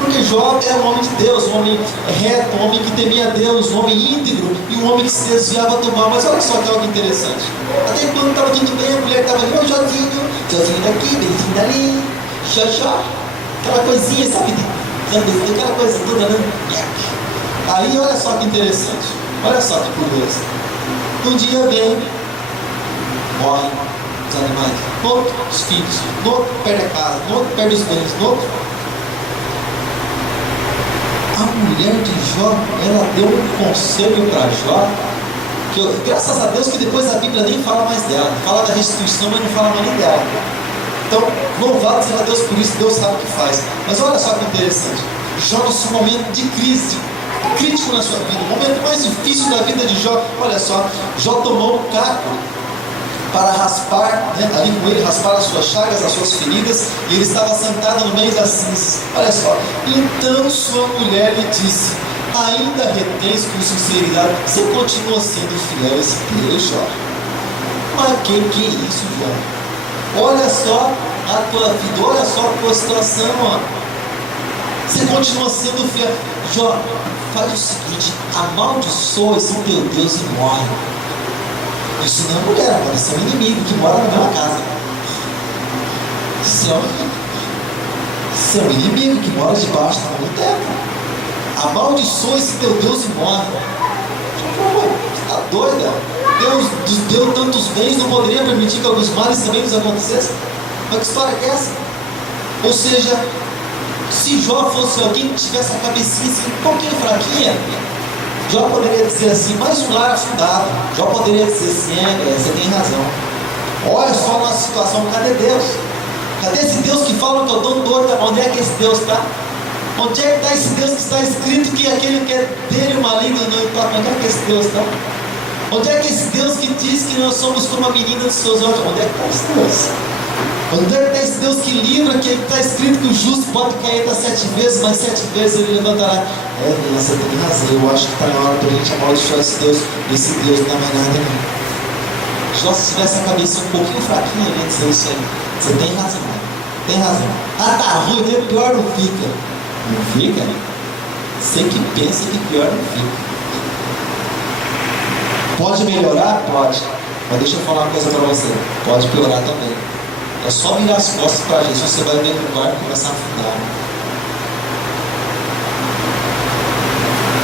Porque Jó era um homem de Deus, um homem reto, um homem que temia Deus, um homem íntegro e um homem que se desviava do mal. Mas olha só que algo interessante. Até quando estava tudo bem, a mulher estava ali: ô Jozinho daqui, beijinho dali, xaxá, aquela coisinha, sabe? Aquela coisa toda, né? Aí olha só que interessante, olha só que curioso. Um dia vem, morrem os animais, no outro os filhos, no outro perde a casa, no outro perde os bens, no outro. A mulher de Jó, ela deu um conselho para Jó, que graças a Deus que depois a Bíblia nem fala mais dela, fala da restituição, mas não fala mais nem dela. Então, louvado seja Deus por isso, Deus sabe o que faz. Mas olha só que interessante, Jó no seu momento de crise, crítico na sua vida, o momento mais difícil da vida de Jó, olha só, Jó tomou um caco para raspar, né, ali com ele, raspar as suas chagas, as suas feridas, e ele estava sentado no meio das cinzas. Olha só, então sua mulher lhe disse: ainda retens com sinceridade, você continua sendo fiel a esse Deus, Jó? Mas que é isso, Jó? Olha só a tua vida, olha só a tua situação, ó. Você continua sendo fiel. Jó, faz o seguinte: amaldiçoa esse teu Deus e morre. Isso não é mulher, agora isso é um inimigo que mora na mesma casa. Isso é um inimigo que mora debaixo do mesmo teto. amaldiçoa esse teu Deus e morre. Você está doida? Deus nos deu tantos bens, não poderia permitir que alguns males também nos acontecessem? Mas que história é essa? Ou seja, se Jó fosse alguém que tivesse a cabecinha assim, um pouquinho fraquinha, Jó poderia dizer assim, mais um lar afundado. Jó poderia dizer assim, você tem razão. Olha só a nossa situação, cadê Deus? Cadê esse Deus que fala que eu dou dor? Onde é que esse Deus está? Onde é que está esse Deus que está escrito que aquele que é dele o maligno não toca? Onde é que esse Deus está? Onde é que esse Deus que diz que nós somos como a menina dos seus olhos? Onde é que está esse Deus? Onde é que está esse Deus que livra, que está escrito que o justo pode cair até 7 vezes, mas 7 vezes ele levantará? Você tem razão, eu acho que está na hora da gente amaldiçoar esse Deus não é mais nada não. Jó, se tivesse a cabeça um pouquinho fraquinha, ele ia dizer isso aí. Você tem razão, tem razão. Tá ruim, pior não fica. Não fica? Você que pensa que pior não fica. Pode melhorar? Pode. Mas deixa eu falar uma coisa para você. Pode piorar também. É só virar as costas para Jesus, você vai ver que o barco começar a afundar.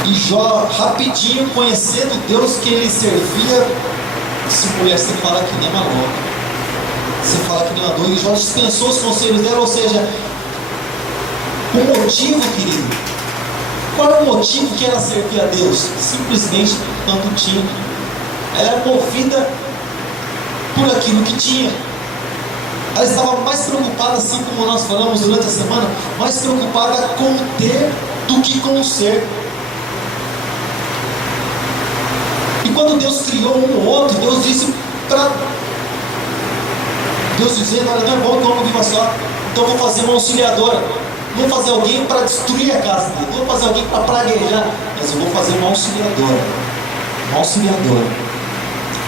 E Jó, rapidinho, conhecendo Deus que ele servia, disse, mulher, você fala que nem uma louca. Você fala que nem uma doida. E Jó dispensou os conselhos dela, ou seja, o motivo, querido. Qual é o motivo que ela servia a Deus? Simplesmente quanto tinha. Ela era movida por aquilo que tinha. Ela estava mais preocupada, assim como nós falamos durante a semana, mais preocupada com o ter do que com o ser. E quando Deus criou um ou outro, Deus disse para Deus dizendo, olha, não é bom que o homem viva só, então eu vou fazer uma auxiliadora. Não vou fazer alguém para destruir a casa dele, não vou fazer alguém para praguejar, mas eu vou fazer uma auxiliadora. Uma auxiliadora.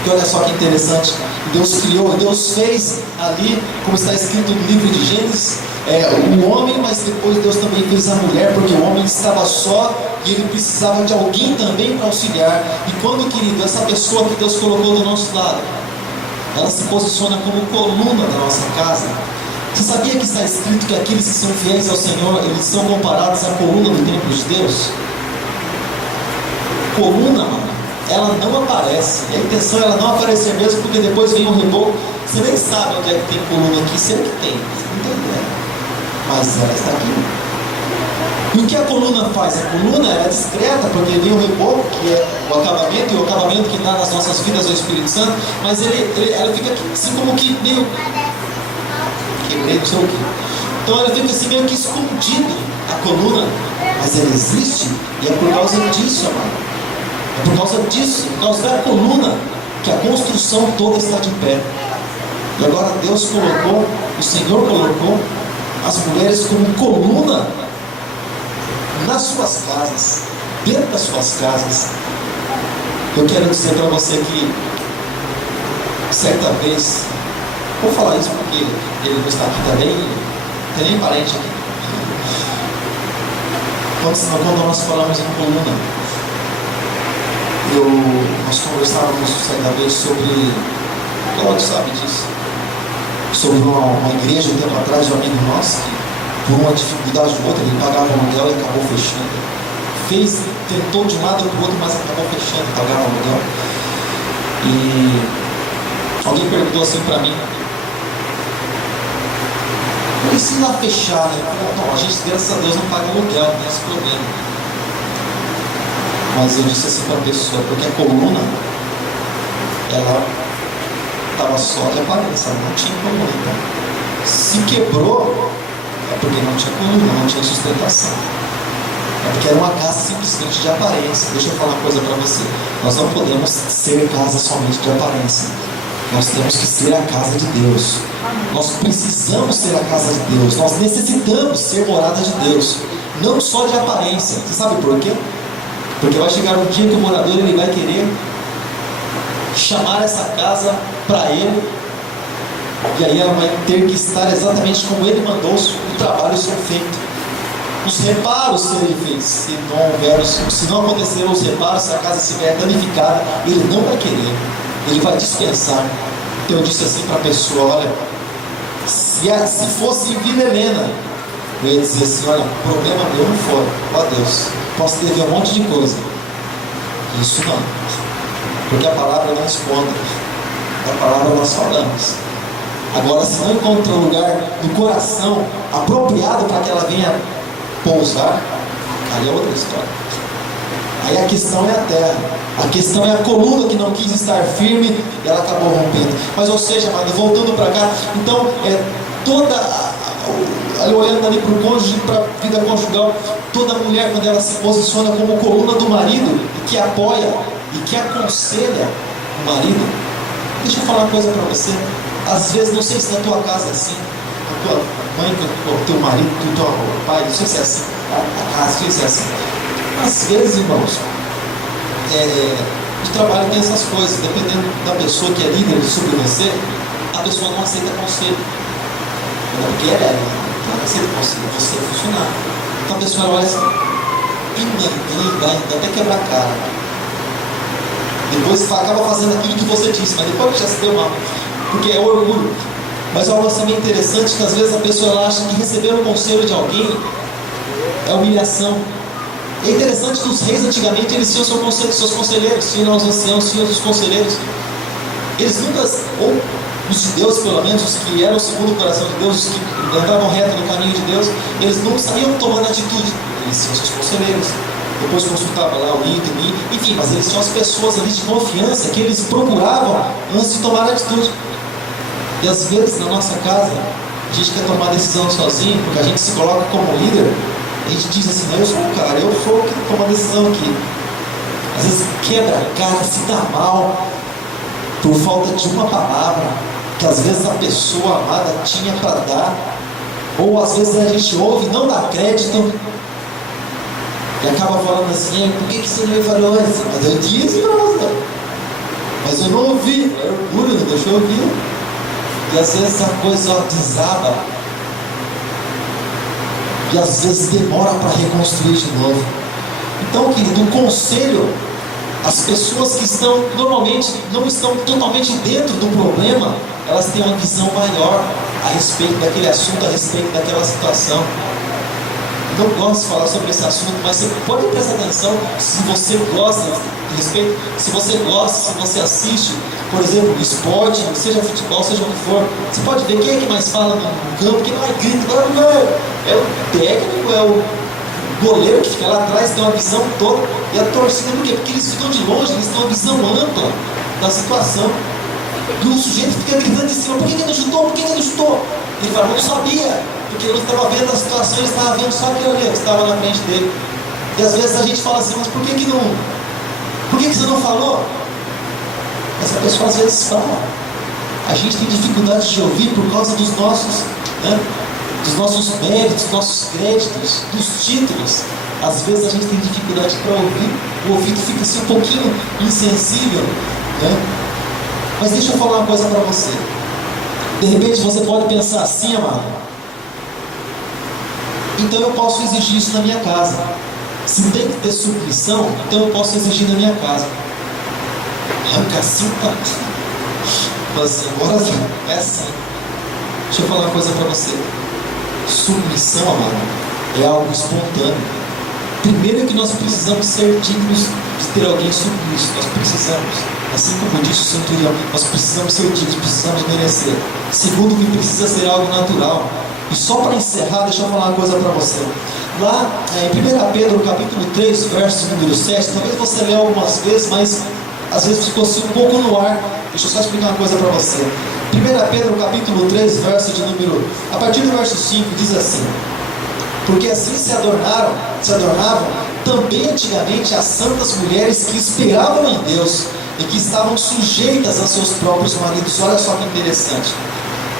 E olha só que interessante, Deus criou, Deus fez ali, como está escrito no livro de Gênesis, o homem, mas depois Deus também fez a mulher, porque o homem estava só e ele precisava de alguém também para auxiliar. E quando, querido, essa pessoa que Deus colocou do nosso lado, ela se posiciona como coluna da nossa casa. Você sabia que está escrito que aqueles que são fiéis ao Senhor, eles são comparados à coluna do templo de Deus? Coluna, mano, ela não aparece. E a intenção é ela não aparecer mesmo, porque depois vem o reboco. Você nem sabe onde é que tem coluna aqui. Sei que tem, você não tem ideia. Mas ela está aqui. E o que a coluna faz? A coluna é discreta, porque vem o reboco, que é o acabamento, e o acabamento que dá nas nossas vidas é o Espírito Santo. Mas ela fica aqui, assim como que meio... não sei o que. Então ela fica assim meio que escondida, a coluna. Mas ela existe, e é por causa disso, amado. É por causa disso, por causa da coluna, que a construção toda está de pé. E agora Deus colocou, o Senhor colocou as mulheres como coluna nas suas casas, dentro das suas casas. Eu quero dizer para você que certa vez, vou falar isso porque ele não está aqui também, não tem nem parente aqui. Quando nós falamos em coluna, nós conversávamos certa vez sobre, como tu sabe disso, sobre uma igreja um tempo atrás, de um amigo nosso, que por uma dificuldade ou outra, ele pagava o aluguel e acabou fechando. Tentou de um lado para o outro, mas acabou fechando, pagava o aluguel. E alguém perguntou assim para mim, como ensina a fechar, né? Não, a gente, graças a Deus, não paga aluguel, não tem esse problema. Mas eu disse assim para a pessoa, porque a coluna, ela estava só de aparência, não tinha coluna. Então, se quebrou, é porque não tinha coluna, não tinha sustentação. É porque era uma casa simplesmente de aparência. Deixa eu falar uma coisa para você. Nós não podemos ser casa somente de aparência. Nós temos que ser a casa de Deus. Nós precisamos ser a casa de Deus. Nós necessitamos ser morada de Deus. Não só de aparência. Você sabe por quê? Porque vai chegar um dia que o morador ele vai querer chamar essa casa para ele. E aí ela vai ter que estar exatamente como ele mandou o trabalho ser feito. Os reparos serem feitos. Se não acontecer os reparos, se a casa estiver danificada, ele não vai querer. Ele vai dispensar. Então eu disse assim para a pessoa, olha, se fosse em Vila Helena, eu ia dizer assim, olha, problema meu não foi, ó Deus. posso dever um monte de coisa. Isso não. Porque a palavra não esconde. A palavra nós falamos. Agora, se não encontra um lugar no coração apropriado para que ela venha pousar, aí é outra história. Aí a questão é a terra. A questão é a coluna que não quis estar firme e ela acabou rompendo. Mas, ou seja, amado, voltando para cá, então, olhando ali para o cônjuge, para a vida conjugal, toda mulher, quando ela se posiciona como coluna do marido, e que apoia e que aconselha o marido, deixa eu falar uma coisa para você. Às vezes, não sei se na tua casa é assim, a tua mãe, o teu marido, o teu pai, não sei se é assim, às vezes é assim. Às vezes, irmãos, o trabalho tem essas coisas, dependendo da pessoa que é líder sobre você, a pessoa não aceita conselho. Porque ela não aceita conselho, você é funcionário. Então a pessoa olha assim, vai até quebrar a cara. Depois acaba fazendo aquilo que você disse, mas depois já se deu mal. Porque é orgulho. Mas é algo também interessante que às vezes a pessoa ela acha que receber um conselho de alguém é humilhação. É interessante que os reis antigamente eles tinham seus conselheiros, tinham os anciãos, tinham os conselheiros. Eles nunca, ou os judeus pelo menos, os que eram segundo o coração de Deus, os que andavam reto no caminho de Deus, eles não saíam tomando atitude. Eles tinham seus conselheiros. Depois consultava lá o item, enfim, mas eles tinham as pessoas ali de confiança que eles procuravam antes de tomar atitude. E às vezes na nossa casa, a gente quer tomar decisão sozinho, porque a gente se coloca como líder. A gente diz assim, não, eu sou o cara, eu sou o que toma a decisão aqui. Às vezes quebra a cara, se dá mal, por falta de uma palavra, que às vezes a pessoa amada tinha para dar, ou às vezes a gente ouve e não dá crédito, e acaba falando assim, por que você não me falou isso? Mas eu disse para você, mas eu não ouvi, é orgulho, não deixou eu ouvir. E às vezes a coisa desaba, e às vezes demora para reconstruir de novo. Então, querido, um conselho, as pessoas que estão, normalmente, não estão totalmente dentro do problema, elas têm uma visão maior a respeito daquele assunto, a respeito daquela situação. Eu não gosto de falar sobre esse assunto, mas você pode prestar atenção, se você gosta de respeito, se você gosta, se você assiste, por exemplo, esporte, seja futebol, seja o que for, você pode ver quem é que mais fala no campo, quem mais grita, é o técnico, é o goleiro que fica lá atrás, tem uma visão toda, e a torcida, por quê? Porque eles ficam de longe, eles têm uma visão ampla da situação, e o sujeito fica gritando em cima, por que ele não chutou, por que ele não chutou? Ele fala, eu não sabia, porque eu não estava vendo a situação, ele estava vendo só aquilo ali, que estava na frente dele. E às vezes a gente fala assim, mas por que você não falou? Essa pessoa às vezes fala. A gente tem dificuldade de ouvir por causa dos nossos, dos nossos méritos, dos nossos créditos, dos títulos. Às vezes a gente tem dificuldade para ouvir, o ouvido fica assim um pouquinho insensível, Mas deixa eu falar uma coisa para você. De repente você pode pensar assim, amado, então eu posso exigir isso na minha casa. Se tem que ter submissão, então eu posso exigir na minha casa. Arranca assim, tá? Mas agora é assim. Deixa eu falar uma coisa para você. Submissão, amado, é algo espontâneo. Primeiro que nós precisamos ser dignos de ter alguém submisso. Nós precisamos. Assim como disse o centurião, nós precisamos ser dignos, precisamos merecer. Segundo que precisa ser algo natural. E só para encerrar, deixa eu falar uma coisa para você. Lá em 1 Pedro, capítulo 3, verso número 7, talvez você leia algumas vezes, mas às vezes ficou assim um pouco no ar. Deixa eu só explicar uma coisa para você. 1 Pedro, capítulo 3, verso de número, a partir do verso 5, diz assim: porque assim se adornavam também antigamente as santas mulheres que esperavam em Deus e que estavam sujeitas a seus próprios maridos. Olha só que interessante.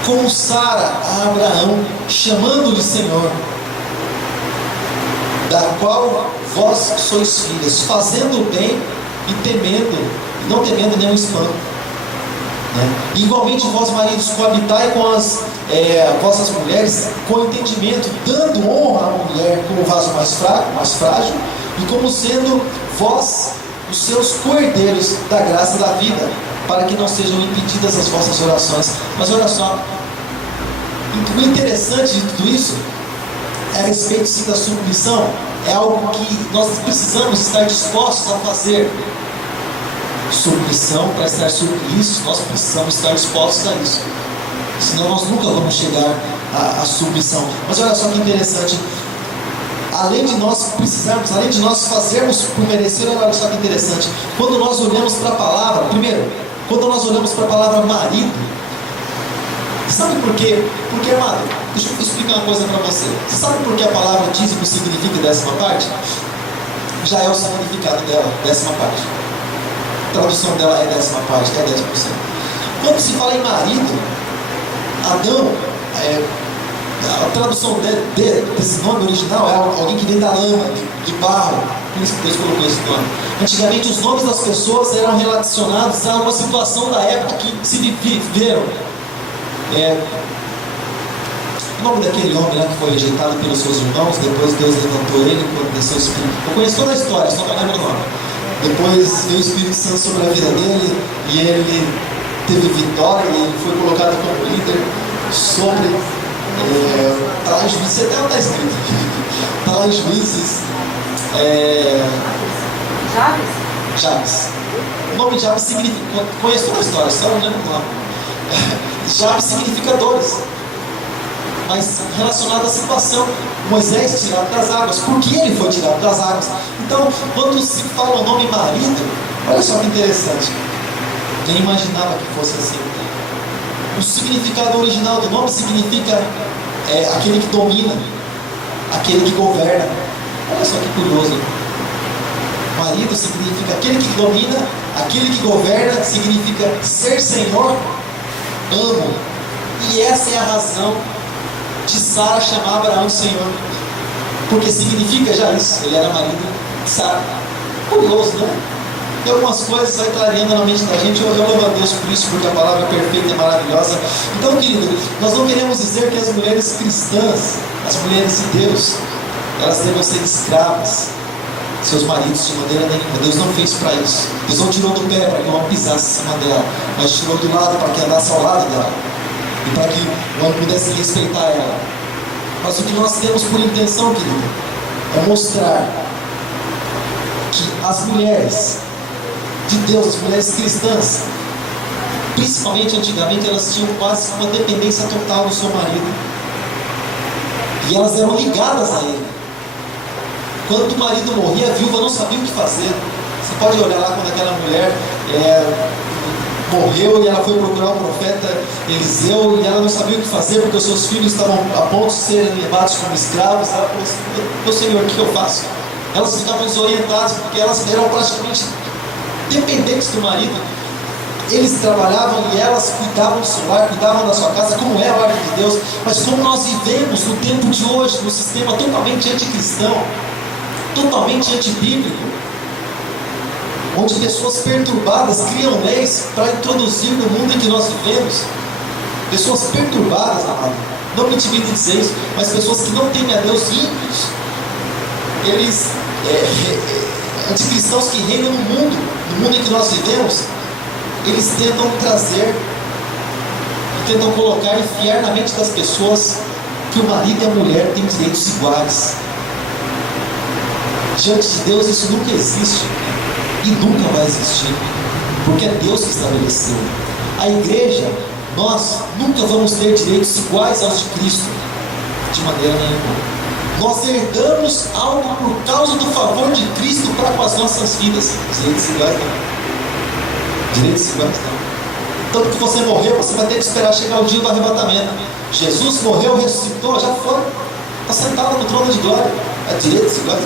Como Sara a Abraão, chamando-lhe Senhor, da qual vós sois filhos, fazendo o bem e temendo, não temendo nenhum espanto. Igualmente vós maridos, coabitai com as vossas mulheres com entendimento, dando honra à mulher como vaso mais fraco, mais frágil, e como sendo vós os seus cordeiros da graça da vida, para que não sejam impedidas as vossas orações. Mas olha só, o interessante de tudo isso é a respeito sim da submissão. é algo que nós precisamos estar dispostos a fazer. Submissão, para estar submisso, nós precisamos estar dispostos a isso. Senão nós nunca vamos chegar à submissão. Mas olha só que interessante. Além de nós precisarmos, além de nós fazermos por merecer, olha só que interessante. Quando nós olhamos para a palavra, primeiro, quando nós olhamos para a palavra marido, sabe por quê? Porque, amado, deixa eu explicar uma coisa para você. Você sabe por que a palavra dízimo significa décima parte? Já é o significado dela, décima parte. A tradução dela é décima parte, é 10%. Quando se fala em marido, Adão, a tradução desse nome original é alguém que vem da lama, de barro. Por isso que Deus colocou esse nome. Antigamente os nomes das pessoas eram relacionados a uma situação da época que se viveram. O nome daquele homem lá que foi rejeitado pelos seus irmãos, depois Deus levantou ele quando desceu o Espírito. Eu conheço toda a história, só não lembro o nome. Depois veio o Espírito Santo sobre a vida dele e ele teve vitória e ele foi colocado como líder sobre. Está lá em Juízes, até não está escrito. Está lá em Juízes. Jabes. O nome de Jabes significa. Conheço toda a história, só não lembro o nome. Jabes significa dores. Mas relacionado à situação, Moisés tirado das águas, porque ele foi tirado das águas. Então, quando se fala o nome marido, olha só que interessante. Quem imaginava que fosse assim? O significado original do nome significa aquele que domina, aquele que governa. Olha só que curioso. Marido significa aquele que domina, aquele que governa, significa ser senhor, amo. E essa é a razão de Sara chamar Abraão de Senhor, porque significa já isso, ele era marido de Sara. Curioso, né? E algumas coisas aí clareando na mente da gente. Eu louvo a Deus por isso, porque a palavra é perfeita e maravilhosa. Então, querido, nós não queremos dizer que as mulheres cristãs, as mulheres de Deus, elas devem ser escravas seus maridos de maneira nenhuma. Deus não fez para isso. Deus não tirou do pé para que o homem pisasse em cima dela, mas tirou do lado para que andasse ao lado dela e para que o homem pudesse respeitar ela. Mas o que nós temos por intenção, querido, é mostrar que as mulheres de Deus, as mulheres cristãs, principalmente antigamente, elas tinham quase uma dependência total do seu marido, e elas eram ligadas a ele. Quando o marido morria, a viúva não sabia o que fazer. Você pode olhar lá quando aquela mulher morreu e ela foi procurar o profeta Eliseu e ela não sabia o que fazer porque os seus filhos estavam a ponto de serem levados como escravos. Ela falou assim: meu Senhor, o que eu faço? Elas ficavam desorientadas porque elas eram praticamente dependentes do marido. Eles trabalhavam e elas cuidavam do seu lar, cuidavam da sua casa, como é a ordem de Deus. Mas como nós vivemos no tempo de hoje, no sistema totalmente anticristão, totalmente antibíblico, onde pessoas perturbadas criam leis para introduzir no mundo em que nós vivemos. Pessoas perturbadas, amado, não me intimida dizer isso, mas pessoas que não temem a Deus, ímpios, eles, anticristãos que reinam no mundo em que nós vivemos, eles tentam trazer, tentam colocar, enfiar na mente das pessoas que o marido e a mulher têm direitos iguais. Diante de Deus isso nunca existe e nunca vai existir, porque é Deus que estabeleceu. A igreja, nós nunca vamos ter direitos iguais aos de Cristo, de maneira nenhuma. Nós herdamos algo por causa do favor de Cristo para com as nossas vidas. Direitos iguais não. Direitos iguais não. Tanto que você morreu, você vai ter que esperar chegar o dia do arrebatamento. Jesus morreu, ressuscitou, já foi. Está sentado no trono de glória. É direitos iguais?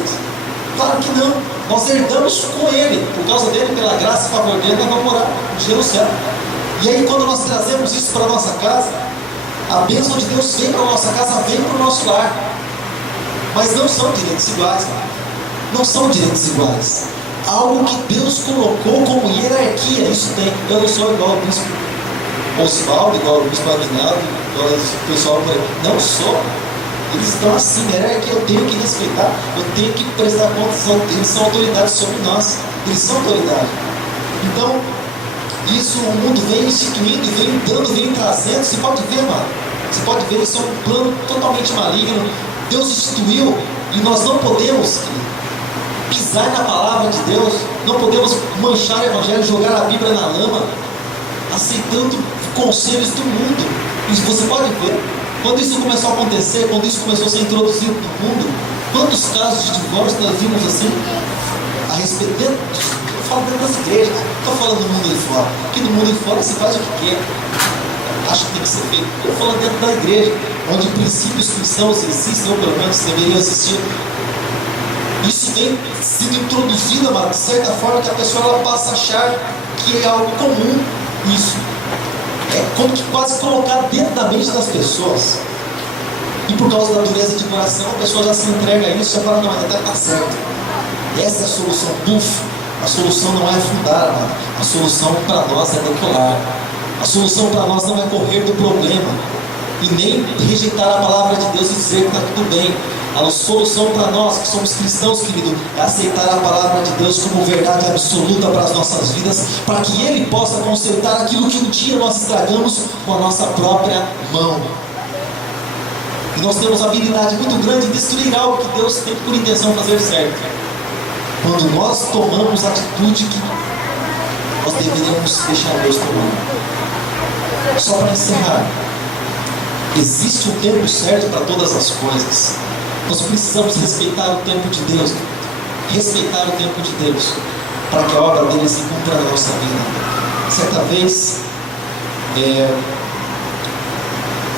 Claro que não. Nós herdamos com Ele. Por causa dele, pela graça e favor dele, nós vamos morar um dia no céu. E aí quando nós trazemos isso para a nossa casa, a bênção de Deus vem para a nossa casa, vem para o nosso lar. Mas não são direitos iguais. Não são direitos iguais. Algo que Deus colocou como hierarquia, isso tem. Eu não sou igual ao bispo Osvaldo, igual ao bispo Aguinaldo, igual ao pessoal por aí. Não sou. Eles estão assim, hierarquia, eu tenho que respeitar, eu tenho que prestar conta, eles são autoridades sobre nós, eles são autoridade. Então, isso o mundo vem instituindo, vem dando, vem trazendo. Você pode ver, mano, você pode ver, isso é um plano totalmente maligno. Deus instituiu E nós não podemos pisar na palavra de Deus, não podemos manchar o Evangelho, jogar a Bíblia na lama, aceitando conselhos do mundo. E você pode ver, quando isso começou a acontecer, quando isso começou a ser introduzido no mundo, quantos casos de divórcio nós vimos assim, a respeito, eu falo dentro das igrejas, não estou falando do mundo de fora, porque no mundo de fora se faz o que quer, acha que tem que ser feito. Eu estou falando dentro da igreja, onde princípios cristãos existem, ou pelo menos deveriam existir. Isso vem sendo introduzido, mas de certa forma que a pessoa ela passa a achar que é algo comum. Isso é como que quase colocar dentro da mente das pessoas. E por causa da dureza de coração, a pessoa já se entrega a isso e já fala, não, mas até está certo. Essa é a solução. Buf, a solução não é afundar, mano. A solução para nós é decolar. A solução para nós não é correr do problema e nem rejeitar a palavra de Deus e dizer que está tudo bem. A solução para nós que somos cristãos, querido, é aceitar a palavra de Deus como verdade absoluta para as nossas vidas, para que Ele possa consertar aquilo que um dia nós estragamos com a nossa própria mão. E nós temos habilidade muito grande de destruir algo que Deus tem por intenção fazer certo. Quando nós tomamos a atitude que nós deveríamos deixar Deus tomar. Só para encerrar, existe um tempo certo para todas as coisas. Nós precisamos respeitar o tempo de Deus, respeitar o tempo de Deus, para que a obra dele se cumpra na nossa vida. Certa vez,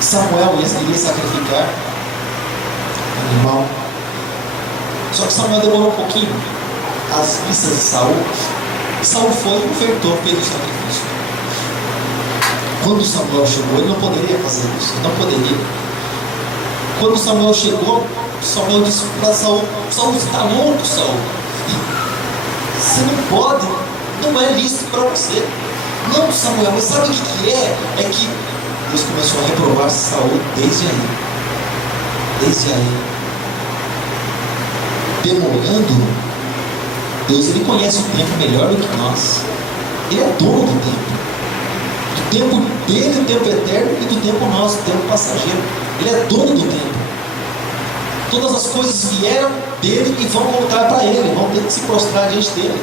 Samuel iria sacrificar um animal, só que Samuel demorou um pouquinho. As vistas de Saul foi e ofertou, fez o sacrifício. Quando Samuel chegou, ele não poderia fazer isso, ele não poderia. Quando Samuel chegou, Samuel disse para Saul, Saul, você está louco, Saul? Você não pode, não é lícito para você. Não, Samuel, mas sabe o que é? É que Deus começou a reprovar Saul desde aí. Desde aí. Demorando, Deus ele conhece o tempo melhor do que nós. Ele é dono do tempo. Do tempo dele, o tempo eterno, e do tempo nosso, o tempo passageiro. Ele é dono do tempo. Todas as coisas vieram dele e vão voltar para ele, vão ter que se prostrar diante dele.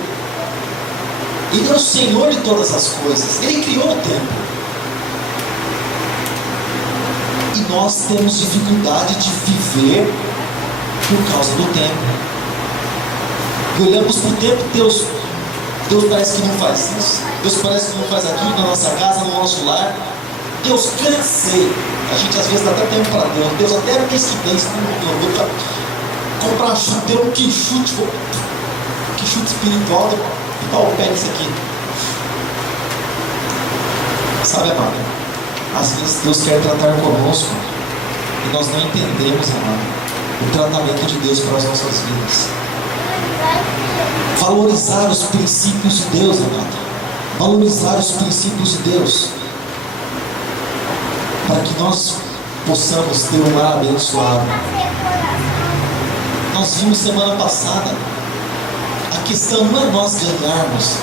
Ele é o Senhor de todas as coisas. Ele criou o tempo. E nós temos dificuldade de viver por causa do tempo. E olhamos para o tempo, Deus parece que não faz isso. Deus parece que não faz aquilo na nossa casa, no nosso lar. Deus, cansei. A gente às vezes dá até tempo para Deus. Deus até mês que vem, vou comprar chuteiro, que chute espiritual, botar o pé nisso aqui. Sabe, amado? Às vezes Deus quer tratar conosco e nós não entendemos, amado, o tratamento de Deus para as nossas vidas. Valorizar os princípios de Deus, amado. Valorizar os princípios de Deus, para que nós possamos ter um lar abençoado. Nós vimos semana passada, a questão não é nós ganharmos,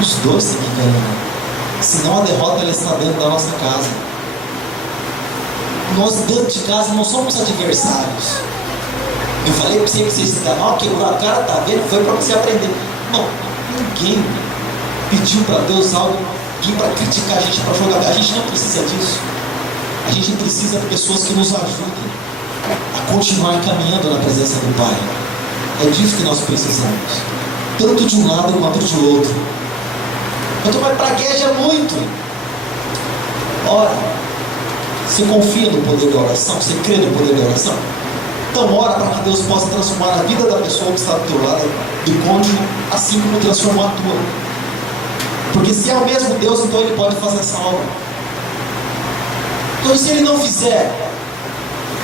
os dois têm que ganhar, senão a derrota ela está dentro da nossa casa. Nós dentro de casa não somos adversários. Eu falei para você que você se enganou, quebrou a cara, tá vendo? Foi para você aprender. Não, ninguém pediu para Deus algo para criticar a gente, para jogar. A gente não precisa disso. A gente precisa de pessoas que nos ajudem a continuar caminhando na presença do Pai. É disso que nós precisamos, tanto de um lado quanto de outro. Quanto mais pragueja muito. Ora, você confia no poder da oração? Você crê no poder da oração? Então ora para que Deus possa transformar a vida da pessoa que está do teu lado, do cônjuge, assim como transformou a tua. Porque se é o mesmo Deus, então Ele pode fazer essa obra. Então se Ele não fizer,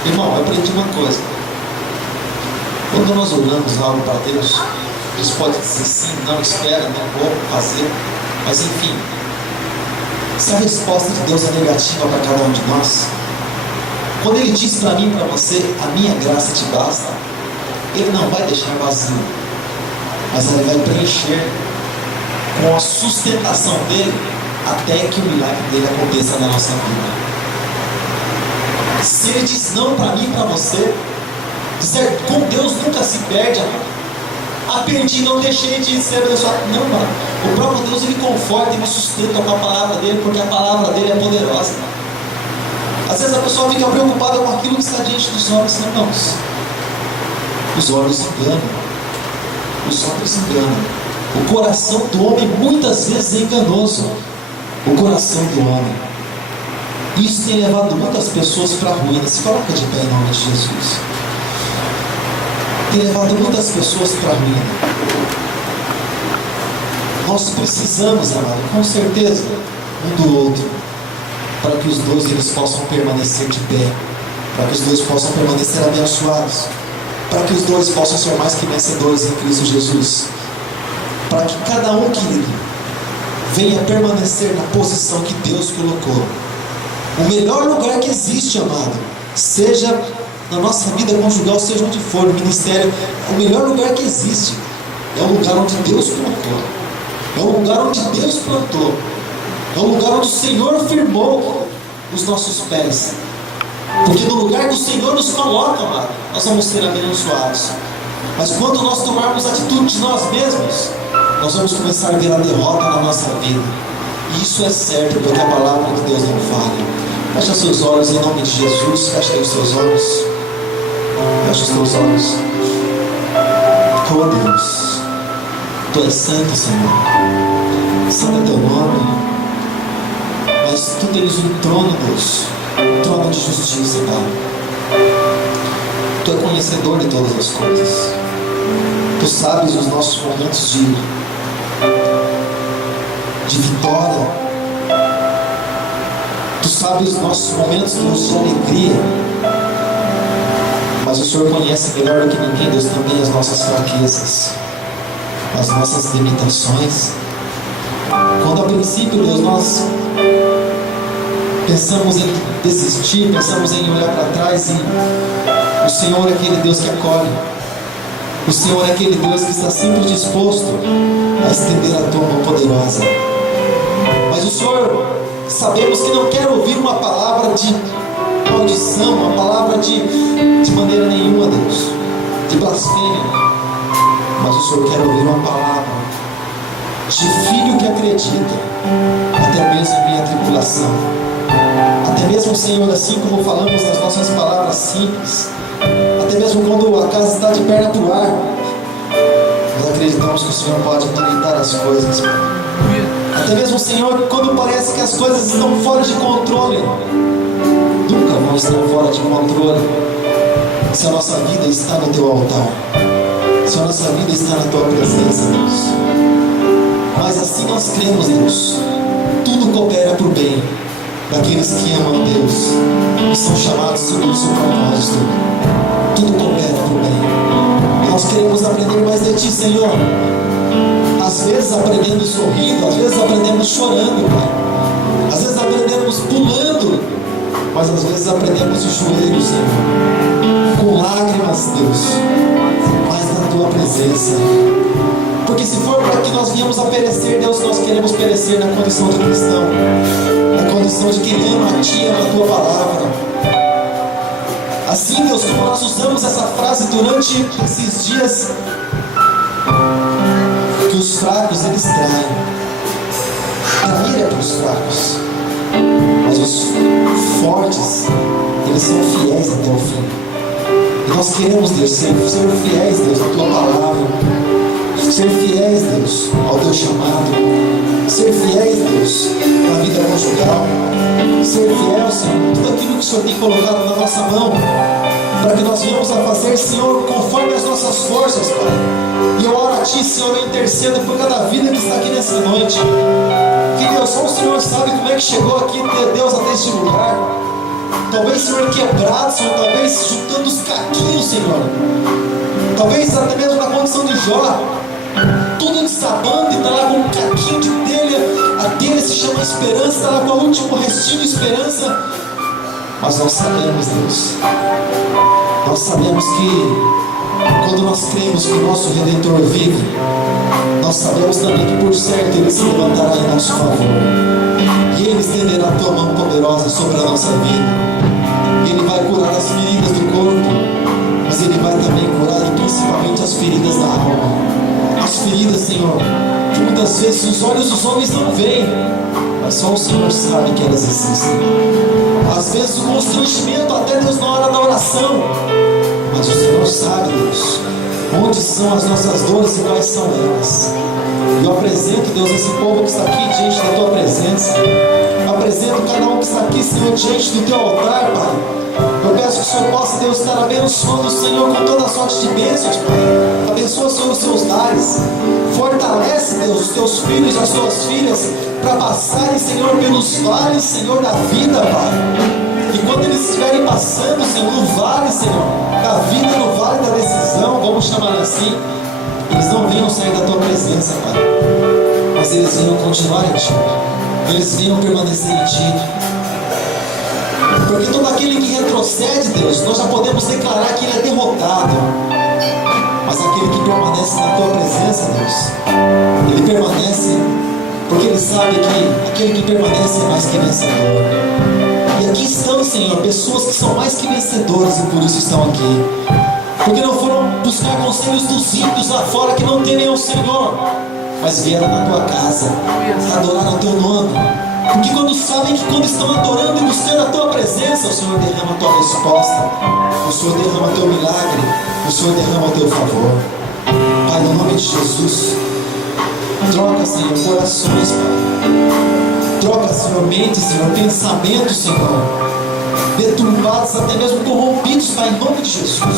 irmão, eu aprendi uma coisa. Quando nós oramos algo para Deus, Deus pode dizer sim, não, espera, não vou fazer. Mas enfim, se a resposta de Deus é negativa para cada um de nós, quando Ele diz para mim e para você, a minha graça te basta, Ele não vai deixar vazio, mas Ele vai preencher com a sustentação dele, até que o milagre dele aconteça na nossa vida. Se Ele diz não para mim e para você, Certo? Com Deus nunca se perde, amado. Perdi, não deixei de ser abençoado. Não, mano. O próprio Deus, Ele conforta e me sustenta com a palavra dEle, porque a palavra dEle é poderosa, mano. Às vezes a pessoa fica preocupada com aquilo que está diante dos olhos, irmãos. Os olhos enganam. Os olhos enganam. O coração do homem muitas vezes é enganoso. O coração do homem. Isso tem levado muitas pessoas para a ruína. Se coloca de pé em nome de Jesus. Tem levado muitas pessoas para a ruína. Nós precisamos, amado, com certeza, um do outro, para que os dois eles possam permanecer de pé, para que os dois possam permanecer abençoados, para que os dois possam ser mais que vencedores em Cristo Jesus, para que cada um, querido, venha permanecer na posição que Deus colocou. O melhor lugar que existe, amado, seja na nossa vida conjugal, seja onde for, no ministério, o melhor lugar que existe é o lugar onde Deus colocou, é o lugar onde Deus plantou, é o lugar onde o Senhor firmou os nossos pés. Porque no lugar que o Senhor nos coloca, amado, nós vamos ser abençoados. Mas quando nós tomarmos atitude de nós mesmos, nós vamos começar a ver a derrota na nossa vida. E isso é certo, porque a palavra de Deus não falha. Fecha seus olhos em nome de Jesus. Fecha aí os seus olhos. Fecha os teus olhos. Oh Deus, Tu és santo, Senhor. Santo é Teu nome. Mas Tu tens um trono, Deus, um trono de justiça, Pai. Tu é conhecedor de todas as coisas. Tu sabes os nossos momentos de vitória. Tu sabes os nossos momentos, Deus, de alegria. Mas o Senhor conhece melhor do que ninguém, Deus, também as nossas fraquezas, as nossas limitações. Quando a princípio, Deus, nós pensamos em desistir, pensamos em olhar para trás, e o Senhor é aquele Deus que acolhe. O Senhor é aquele Deus que está sempre disposto a estender a Tua mão poderosa. Mas o Senhor, sabemos que não quer ouvir uma palavra de maldição, uma palavra de maneira nenhuma, Deus, de blasfêmia. Mas o Senhor quer ouvir uma palavra de filho que acredita, até mesmo em minha tribulação. Até mesmo, Senhor, assim como falamos nas nossas palavras simples, até mesmo quando a casa está de perna para o ar, nós acreditamos que o Senhor pode endireitar as coisas. Até mesmo, Senhor, quando parece que as coisas estão fora de controle, nunca vão estar fora de controle, se a nossa vida está no Teu altar, se a nossa vida está na Tua presença, Deus. Mas assim nós cremos, Deus, tudo coopera para o bem daqueles que amam a Deus e são chamados segundo o Seu propósito. Tudo coopera para o bem. E nós queremos aprender mais de Ti, Senhor. Às vezes aprendemos sorrindo, às vezes aprendemos chorando, Pai. Às vezes aprendemos pulando, mas às vezes aprendemos de joelhos, Senhor, com lágrimas, Deus, mas na Tua presença. Porque se for para que nós viemos a perecer, Deus, nós queremos perecer na condição de cristão, na condição de quem ama a Ti, ama a Tua palavra. Assim, Deus, como nós usamos essa frase durante esses dias, que os fracos eles traem. A ira é para os fracos, mas os fortes eles são fiéis até o fim. E nós queremos, Deus, ser fiéis, Deus, à Tua palavra, ser fiéis, Deus, ao Teu chamado, ser fiéis, Deus, na vida conjugal, ser fiel, Senhor, tudo aquilo que o Senhor tem colocado na nossa mão, para que nós venhamos a fazer, Senhor, conforme as nossas forças, Pai. E eu oro a Ti, Senhor, eu intercedo por cada vida que está aqui nessa noite. Que Deus, só o Senhor sabe como é que chegou aqui, Deus, até este lugar. Talvez, Senhor, quebrado, Senhor, talvez juntando os caquinhos, Senhor. Talvez até mesmo na condição de Jó, tudo desabando e está lá com um caquinho de telha. A telha se chama esperança, está lá com o último restinho de esperança. Mas nós sabemos, Deus, nós sabemos que quando nós cremos que o nosso Redentor vive, nós sabemos também que por certo Ele se levantará em nosso favor. E Ele estenderá a Tua mão poderosa sobre a nossa vida. Ele vai curar as feridas do corpo, mas Ele vai as feridas da alma, as feridas, Senhor, que muitas vezes os olhos dos homens não veem, mas só o Senhor sabe que elas existem. Às vezes o constrangimento até, Deus, na hora da oração, mas o Senhor sabe, Deus, onde são as nossas dores e quais são elas. Eu apresento, Deus, esse povo que está aqui diante da Tua presença. Eu apresento cada um que está aqui, Senhor, diante do Teu altar, Pai. Eu peço que o Senhor possa, Deus, estar abençoando o Senhor com toda a sorte de bênçãos, Pai. Abençoa, Senhor, os Seus lares. Fortalece, Deus, os Teus filhos e as Tuas filhas para passarem, Senhor, pelos vales, Senhor, da vida, Pai. E quando eles estiverem passando, Senhor, no vale, Senhor, da vida, no vale da decisão, vamos chamar assim, eles não venham sair da Tua presença, Pai, mas eles venham continuar em Ti, eles venham permanecer em Ti, porque todo aquele que retrocede, Deus, nós já podemos declarar que ele é derrotado, mas aquele que permanece na Tua presença, Deus, ele permanece porque ele sabe que aquele que permanece é mais que vencedor. E aqui estão, Senhor, pessoas que são mais que vencedoras e por isso estão aqui, porque não foram buscar conselhos dos ímpios lá fora que não temem ao Senhor, mas vieram na Tua casa adorar o Teu nome, porque quando sabem que quando estão adorando e buscando a Tua presença, o Senhor derrama a Tua resposta, o Senhor derrama o Teu milagre, o Senhor derrama o Teu favor. Pai, no nome de Jesus, troca, Senhor, corações, Pai, troca, Senhor, mentes, Senhor, pensamentos, Senhor, deturpados, até mesmo corrompidos, Pai, em nome de Jesus,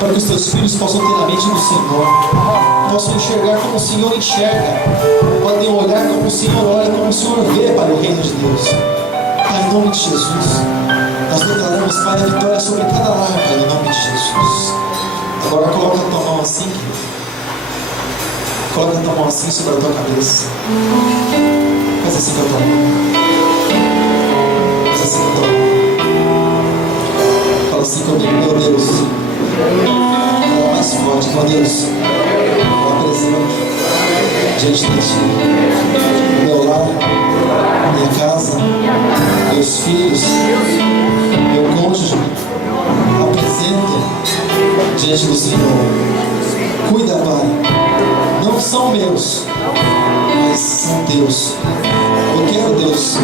para que os Teus filhos possam ter a mente do Senhor, possam enxergar como o Senhor enxerga, podem olhar como o Senhor olha, como o Senhor vê, Pai, o reino de Deus. Pai, em nome de Jesus, nós declaramos, Pai, a vitória sobre cada lar, Pai, em nome de Jesus. Agora coloca a Tua mão assim, coloca a Tua mão assim sobre a Tua cabeça, faz assim com a Tua mão, faz assim com a Tua mão, fala assim comigo, meu Deus, fala mais forte, meu Deus, eu apresento diante de Ti o meu lar, minha casa, meus filhos, meu cônjuge, apresento diante do Senhor. Cuida, Pai, não são meus, mas são Teus. Eu quero, Deus,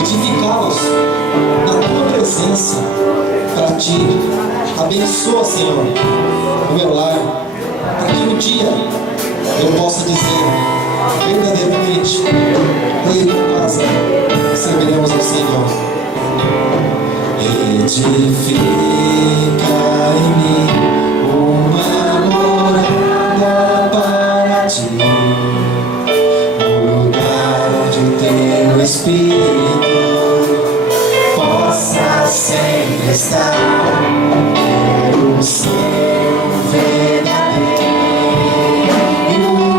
edificá-los na Tua presença para Ti. Abençoa, Senhor, o meu lar, para que um dia eu possa dizer verdadeiramente, eu e minha casa serviremos ao Senhor. Edifica em mim uma morada para Ti, um lugar onde Teu Espírito possa sempre estar. Quero ser verdadeiro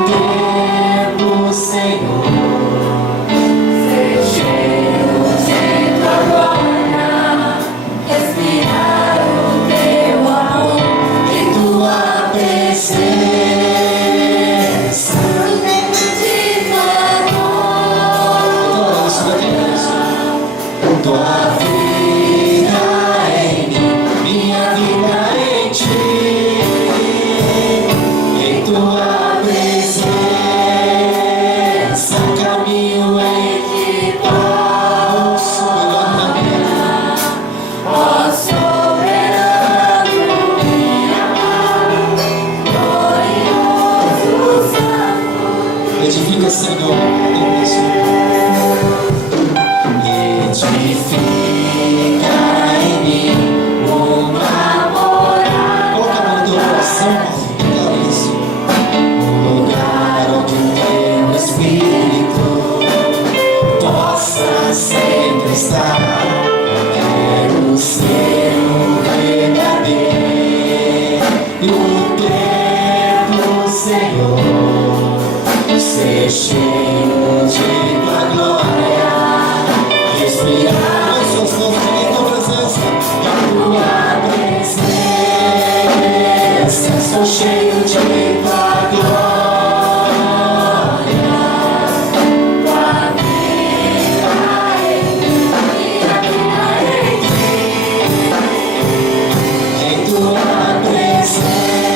tempo, Senhor, ser cheio de Tua glória, respirar o Teu amor e Tua presença, de Tua glória, Tua vida em mim, minha vida em Ti, em Tua presença, caminho em Ti, ó soberano, ó soberano, glorioso Santo. Edifica, Senhor, edifica em mim uma morada. Coloca a mão no teu coração, declara isso. Um lugar onde Teu Espírito possa sempre estar. Quero ser um verdadeiro tempo, Senhor, ser cheio de Tua glória, respirar as Suas mãos em Tua presença, em Tua presença, sou cheio de Tua glória, Tua vida em mim, em Tua presença,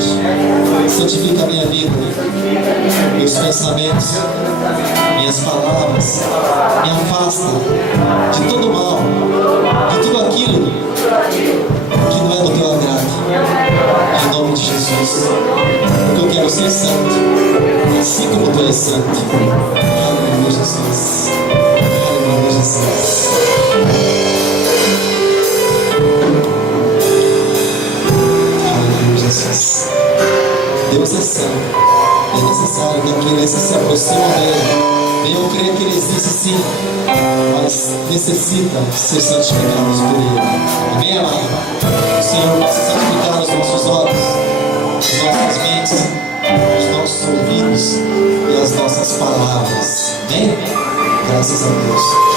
hoje. Santifica a minha vida, meus pensamentos, minhas palavras. Me afasta de todo mal, de tudo aquilo que não é do teu agrado. Em nome de Jesus. Porque eu quero ser santo, assim como tu és santo. Aleluia, Jesus. Aleluia, Jesus. Deus é santo. É necessário que aqueles que se aproximam dele venham crer que ele existe sim, mas necessita ser santificados por ele. Amém, amado? O Senhor possa santificar os nossos olhos, as nossas mentes, os nossos ouvidos e as nossas palavras. Amém? Graças a Deus.